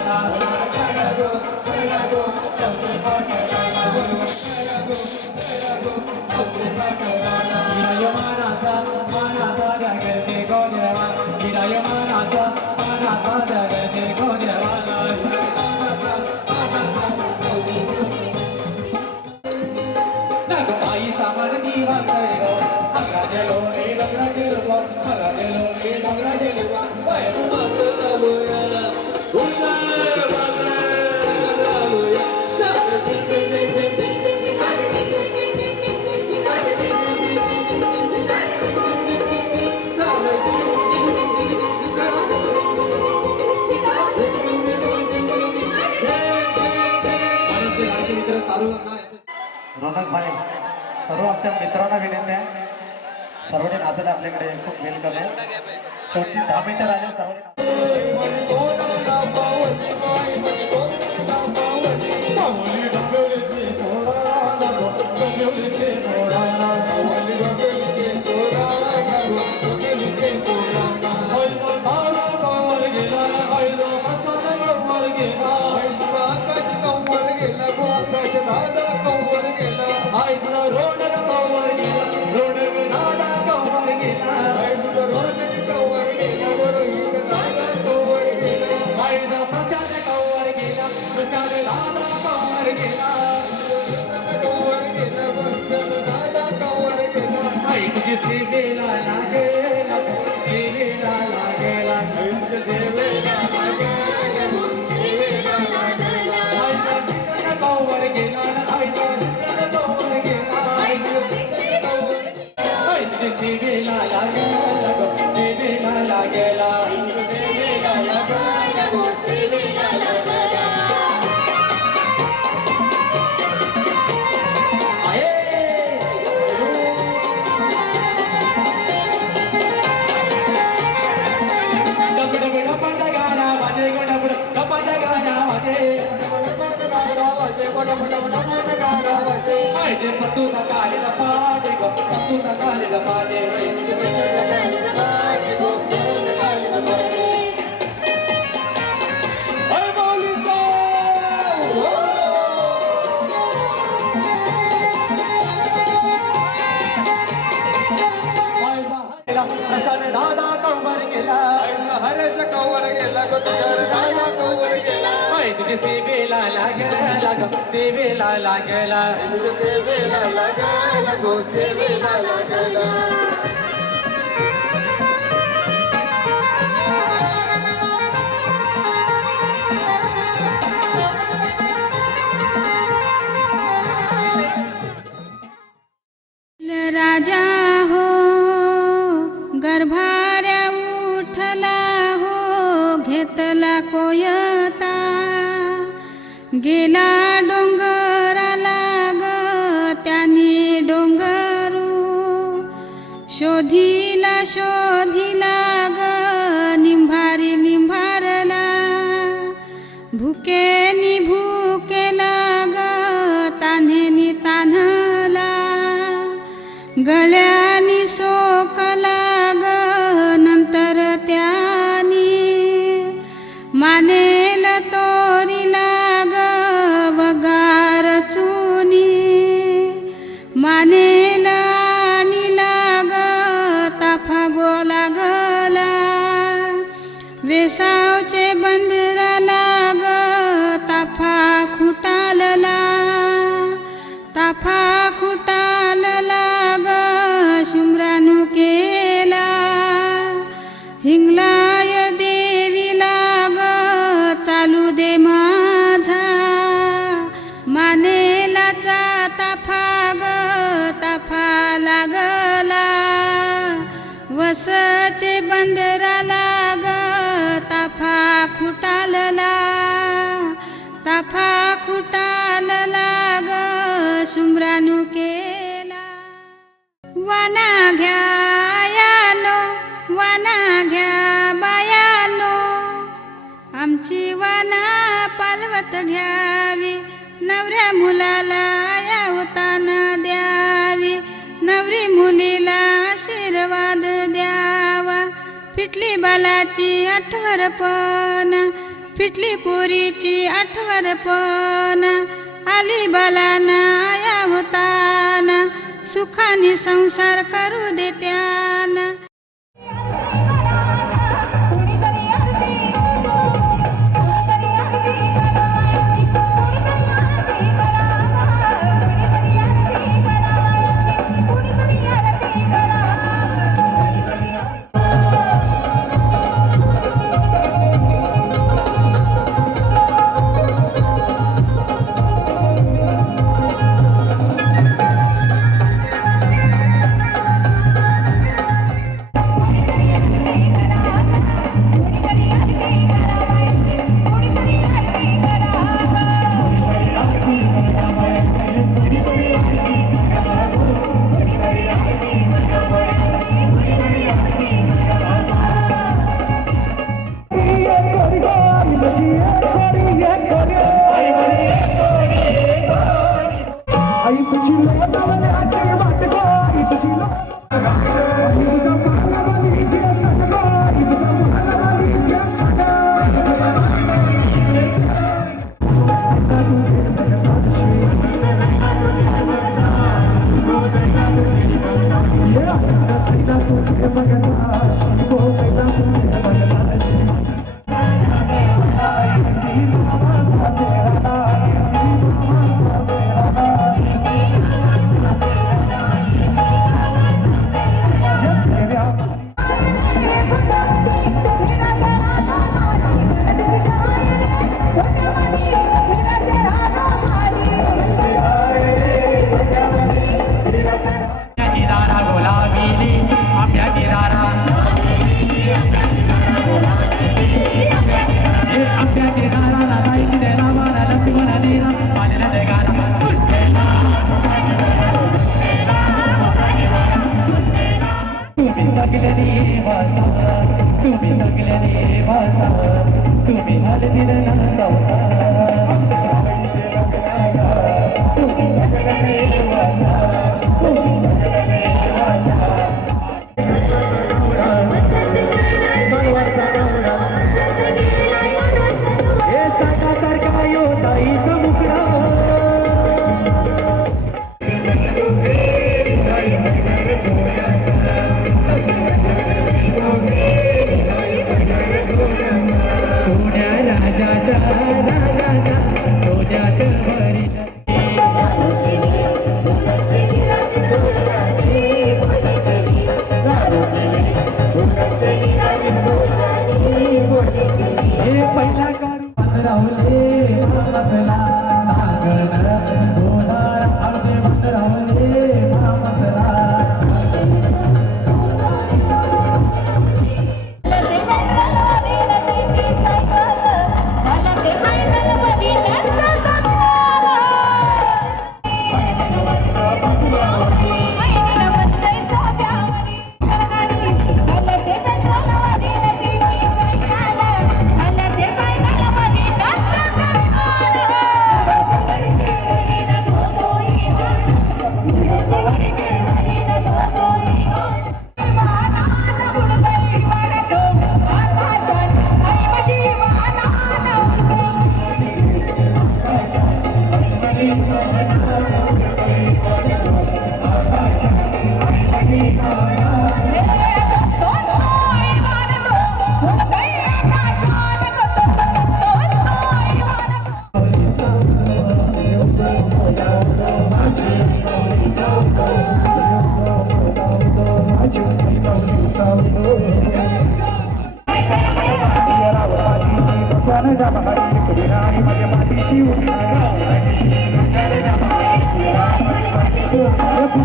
गिराय मानाचा जगरचे गोदेवा गिराय मानाचा जगरचे गोदेवा आई सामान दिवा करो अग्राजेलो रे डोंगराजेलो दीपक भाई सर्व आमच्या मित्रांना विनंती आहे सर्वांनी नाचायला आपल्याकडे खूप वेलकम आहे शेवटची 10 मिनिटं राहिले सर्वांनी हरेश कौवर गेला गो तुषार दादा कौवर गेला तुझे सेवेला लागला ग सेवेला लागला तुझे सेवेला लागला गो सेवेला लागला राजा हो गर्भाऱ्या उठला हो घेतला कोयता गेला डोंगराला ग त्याने डोंगरू शोधिला शोधिला ग निंभारी निंभारला भुकेनी भुकेला ग तान्हेनी तान्हला गळ्यानी सोकला ग नंतर त्यानी मानेल तोरीला ग वगार चुनी मानेल आणीला ग ताफा गोला गला वेसावचे बंदराला ग ताफा खुटालला ताफा खुटालला ग शुम्रानु केला हिंगलाय देवीला ग चालू दे माझा मानेलाचा ताफा ग ताफा लागला वसचे बंदराला ग ताफा खुटालला ताफा खुटालला ग शुम्रानु केला वाना घ्या यानो वाना घ्या बायानो आमची वाना पालवत घ्यावी नवऱ्या मुलाला यावतान द्यावी नवरी मुलीला आशीर्वाद द्यावा फिटली बालाची आठवर पण फिटली पोरीची आठवर पण आली बालाना यावताना सुखाने संसार करू दे त्याना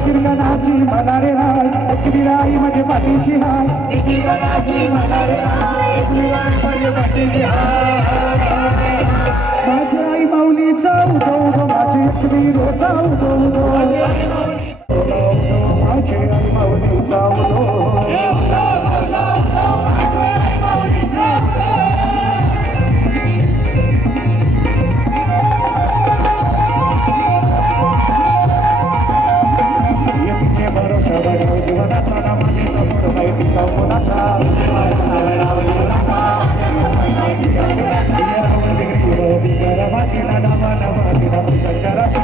किर्तनाची मनारे राय एकली राई माझे पाठीशी हाय किर्तनाची मनारे राय एकली राई माझे पाठीशी हाय माझी आई माऊलीचा उदो उदो माझी एकली रोजा उदो उदो माझी आई माऊलीचा उदो जीवनाचा ना माझे समोर नाही पिता कोणाचा माझी ना नावा नावा तिला पैशाच्या राशी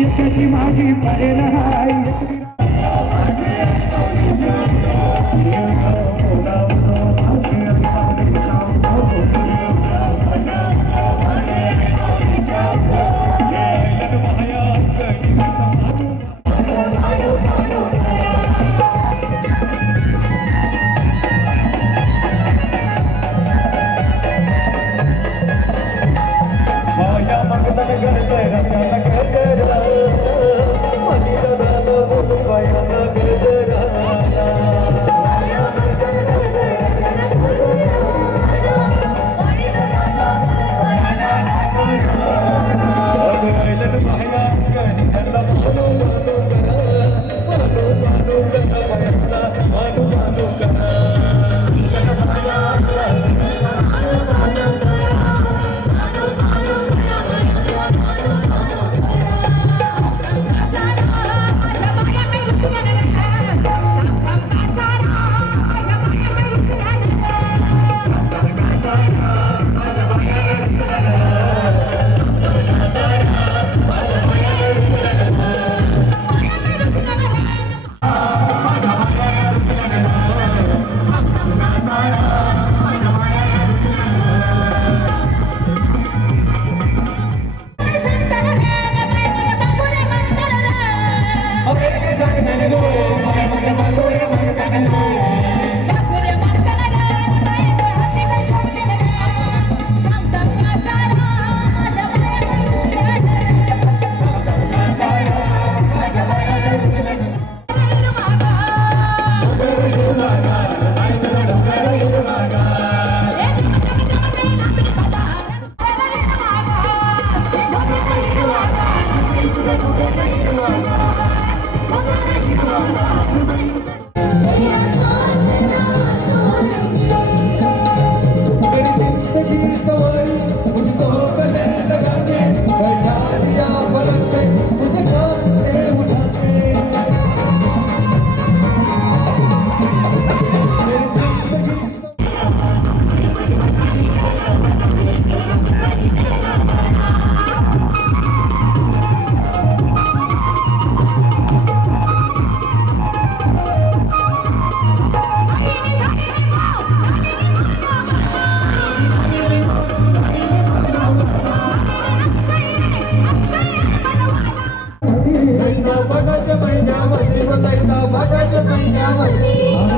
एकाची माझी पडेल हाय Yeah.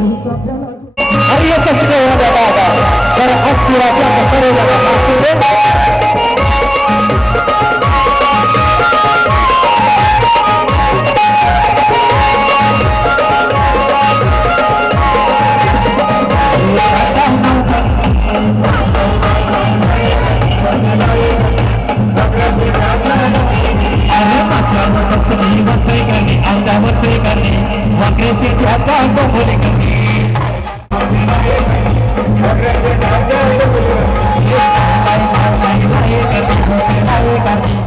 आणि याच्या शिकवण्यात आला तर अस्थिराच्या करते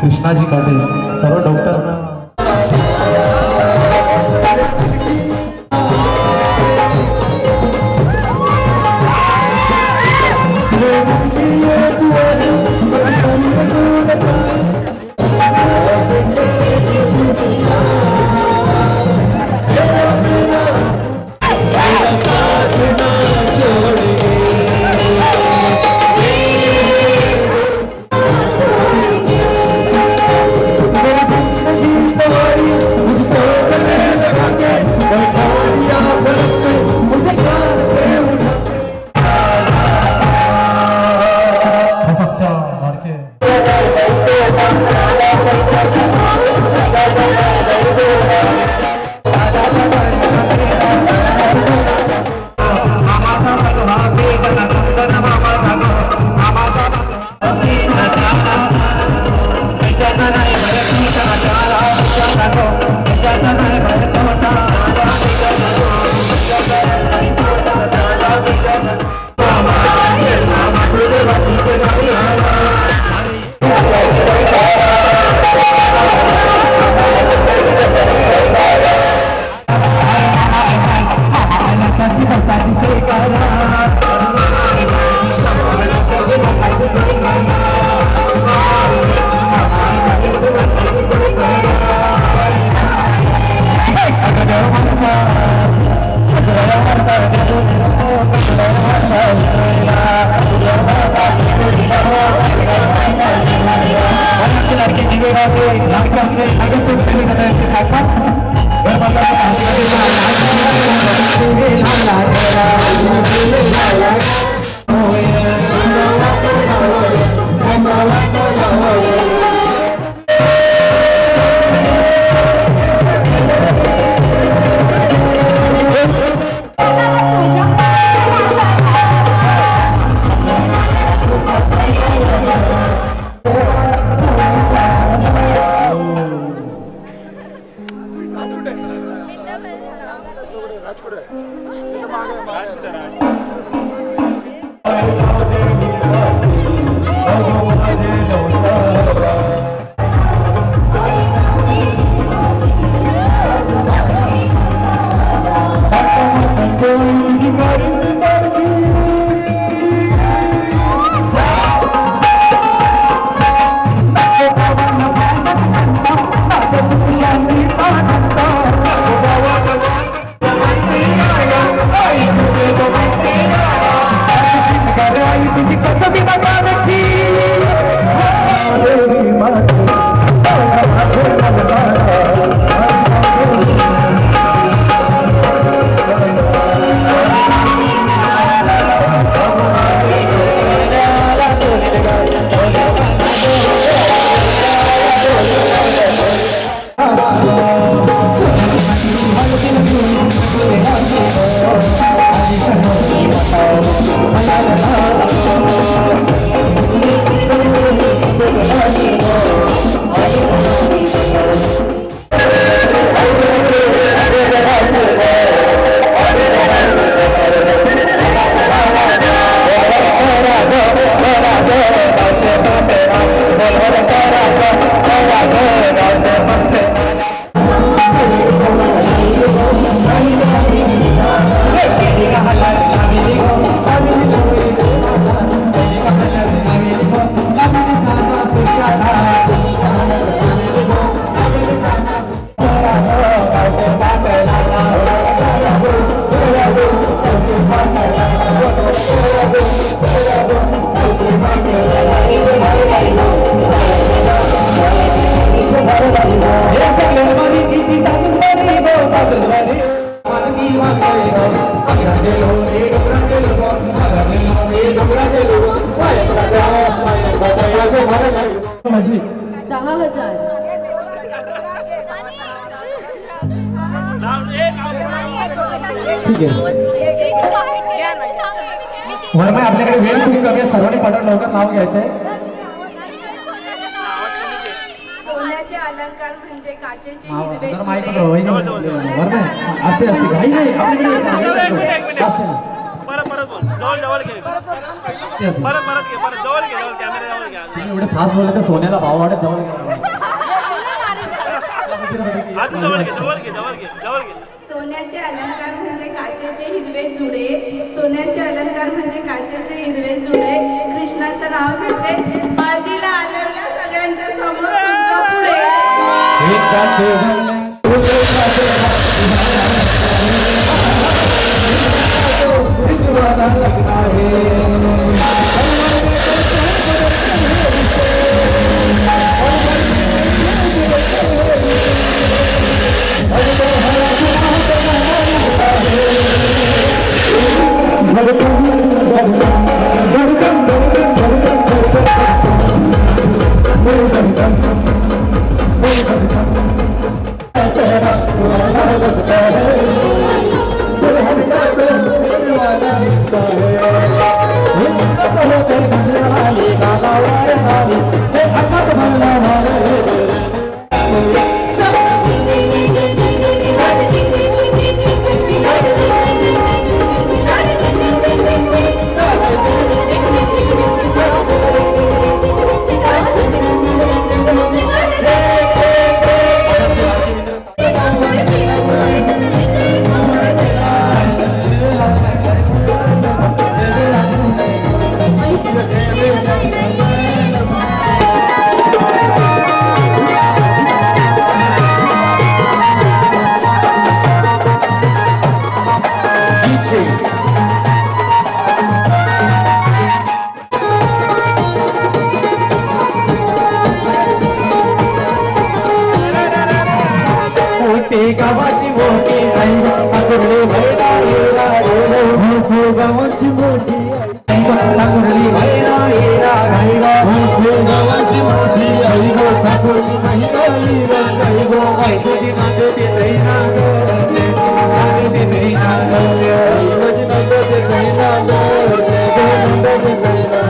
कृष्णाजी काटे सर्व डॉक्टरांना वरमाई आपल्याकडे वेळ खूप कमी आहे, सर्वांनी पटकन लवकर नाव घ्यायचंय. सोन्याचे अलंकार म्हणजे काचेचे हिरवे जरा चुडे. माईक पकडा, वहिनी. वरमाई, असते असते घाई नाही आपल्याकडे असते ना. परत बोल, जवळ जवळ घे. परत परत घे परत जवळ घे जवळ कॅमेरा जवळ घ्या तुम्ही एवढे फास्ट बोलले तर सोन्याला भाव वाढत जवळ गेला अजून जवळ घे जवळ घे जवळ घे जवळ घे सोन्याचे अलंकार म्हणजे काचेचे हिरवे जुडे, सोन्याचे अलंकार म्हणजे काचेचे हिरवे जुडे. कृष्णाचं नाव घेते, हळदीला आलेल्या सगळ्यांच्या समोर तुमच्या पुढे. गावाची मोठी आई अगरली मैदा हिरा रे गावाची मोठी आई अगरली मैदा हिरा रे गावाची मोठी आई गो ठाकूरची महिला हिरा रे गो आई तुझी माते